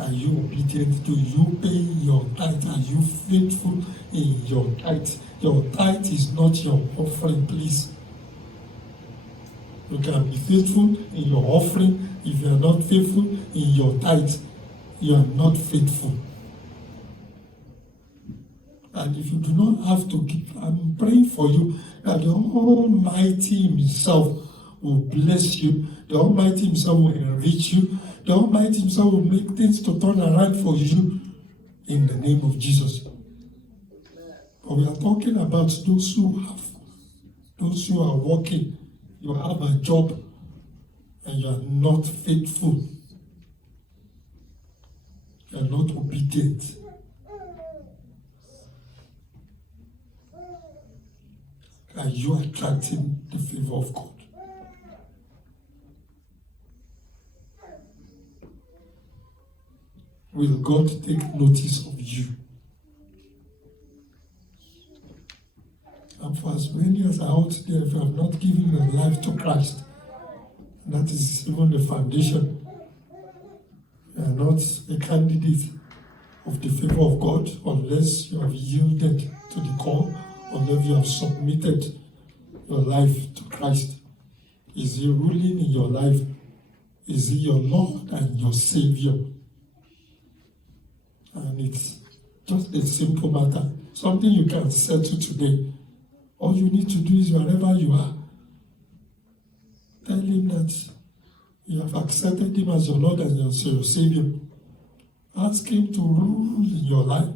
Are you obedient? Do you pay your tithe? Are you faithful in your tithe? Your tithe is not your offering, please. You can be faithful in your offering. If you are not faithful in your tithe, you are not faithful. And if you do not have to give, I'm praying for you that the Almighty himself will bless you. The Almighty himself will enrich you. The Almighty himself will make things to turn around for you in the name of Jesus. But we are talking about those who are working. You have a job and you are not faithful. You are not obedient. Are you attracting the favor of God? Will God take notice of you? And for as many as are out there, if you have not given your life to Christ, that is even the foundation. You are not a candidate of the favor of God unless you have yielded to the call, unless you have submitted your life to Christ. Is He ruling in your life? Is He your Lord and your Savior? And it's just a simple matter, something you can settle today. All you need to do is wherever you are, Tell him that you have accepted him as your Lord and your Savior. Ask him to rule in your life.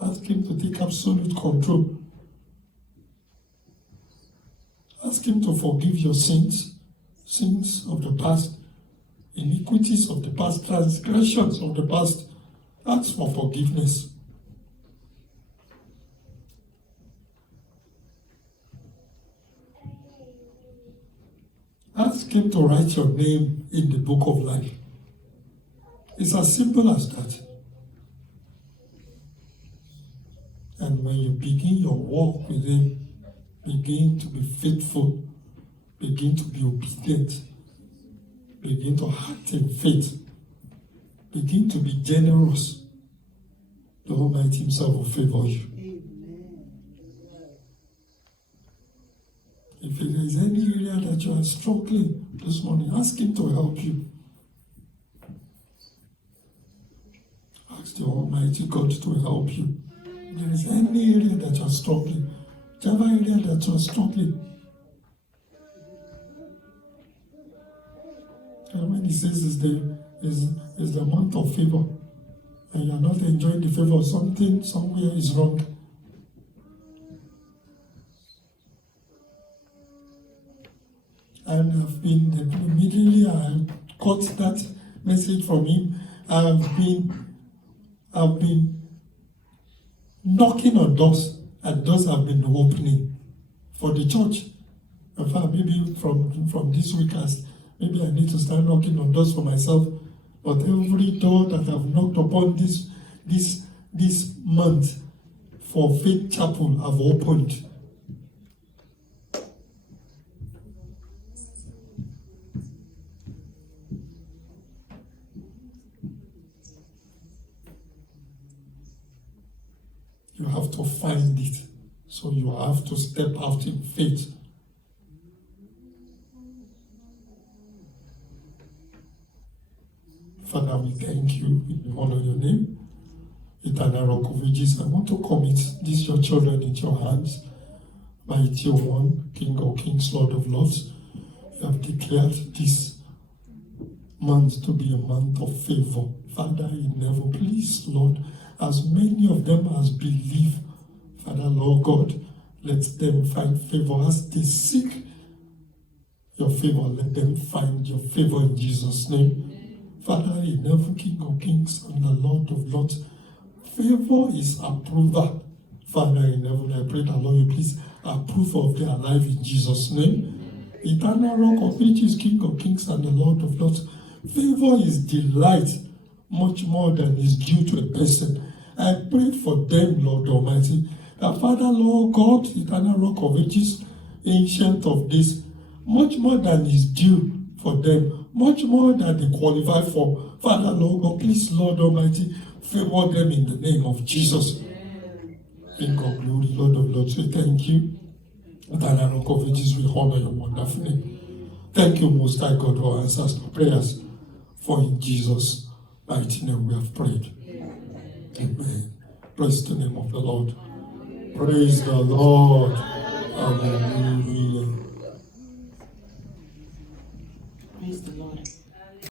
Ask him to take absolute control. Ask him to forgive your sins, sins of the past, iniquities of the past, transgressions of the past. Ask for forgiveness. Ask him to write your name in the book of life. It's as simple as that. And when you begin your walk with him, begin to be faithful, begin to be obedient, begin to act in faith, begin to be generous, the Almighty Himself will favor you. If there is any area that you are struggling this morning, ask Him to help you. Ask the Almighty God to help you. If there is any area that you are struggling, whichever area that you are struggling. And when He says is the month of favor, and you are not enjoying the favor, something somewhere is wrong. And immediately I caught that message from him. I've been knocking on doors, and doors have been opening for the church. In fact, maybe from this week, maybe I need to start knocking on doors for myself. But every door that I've knocked upon this month for Faith Chapel, I've opened. You have to find it. So you have to step out in faith. Father, we thank you. We honor your name. Eternal Rock of Ages, I want to commit these your children into your hands. Mighty One, King of Kings, Lord of Lords, you have declared this month to be a month of favor. Father in heaven, please, Lord, as many of them as believe, Father, Lord God, let them find favor as they seek your favor. Let them find your favor in Jesus' name. Father in heaven, King of Kings and the Lord of Lords, favor is approval. Father in heaven, I pray that, Lord, you please approve of their life in Jesus' name. Eternal Rock of Ages, King of Kings and the Lord of Lords, favor is delight much more than is due to a person. I pray for them, Lord Almighty, that Father, Lord God, Eternal Rock of Ages, Ancient of Days, much more than is due for them, much more than they qualify for. Father, Lord God, please, Lord Almighty, favor them in the name of Jesus. King of glory, Lord of Lords, we thank you. Eternal Rock of Ages, we honor your wonderful name. Thank you, Most High God, for answers to prayers. For in Jesus' mighty name we have prayed. Amen. Praise the name of the Lord. Praise the Lord. Hallelujah.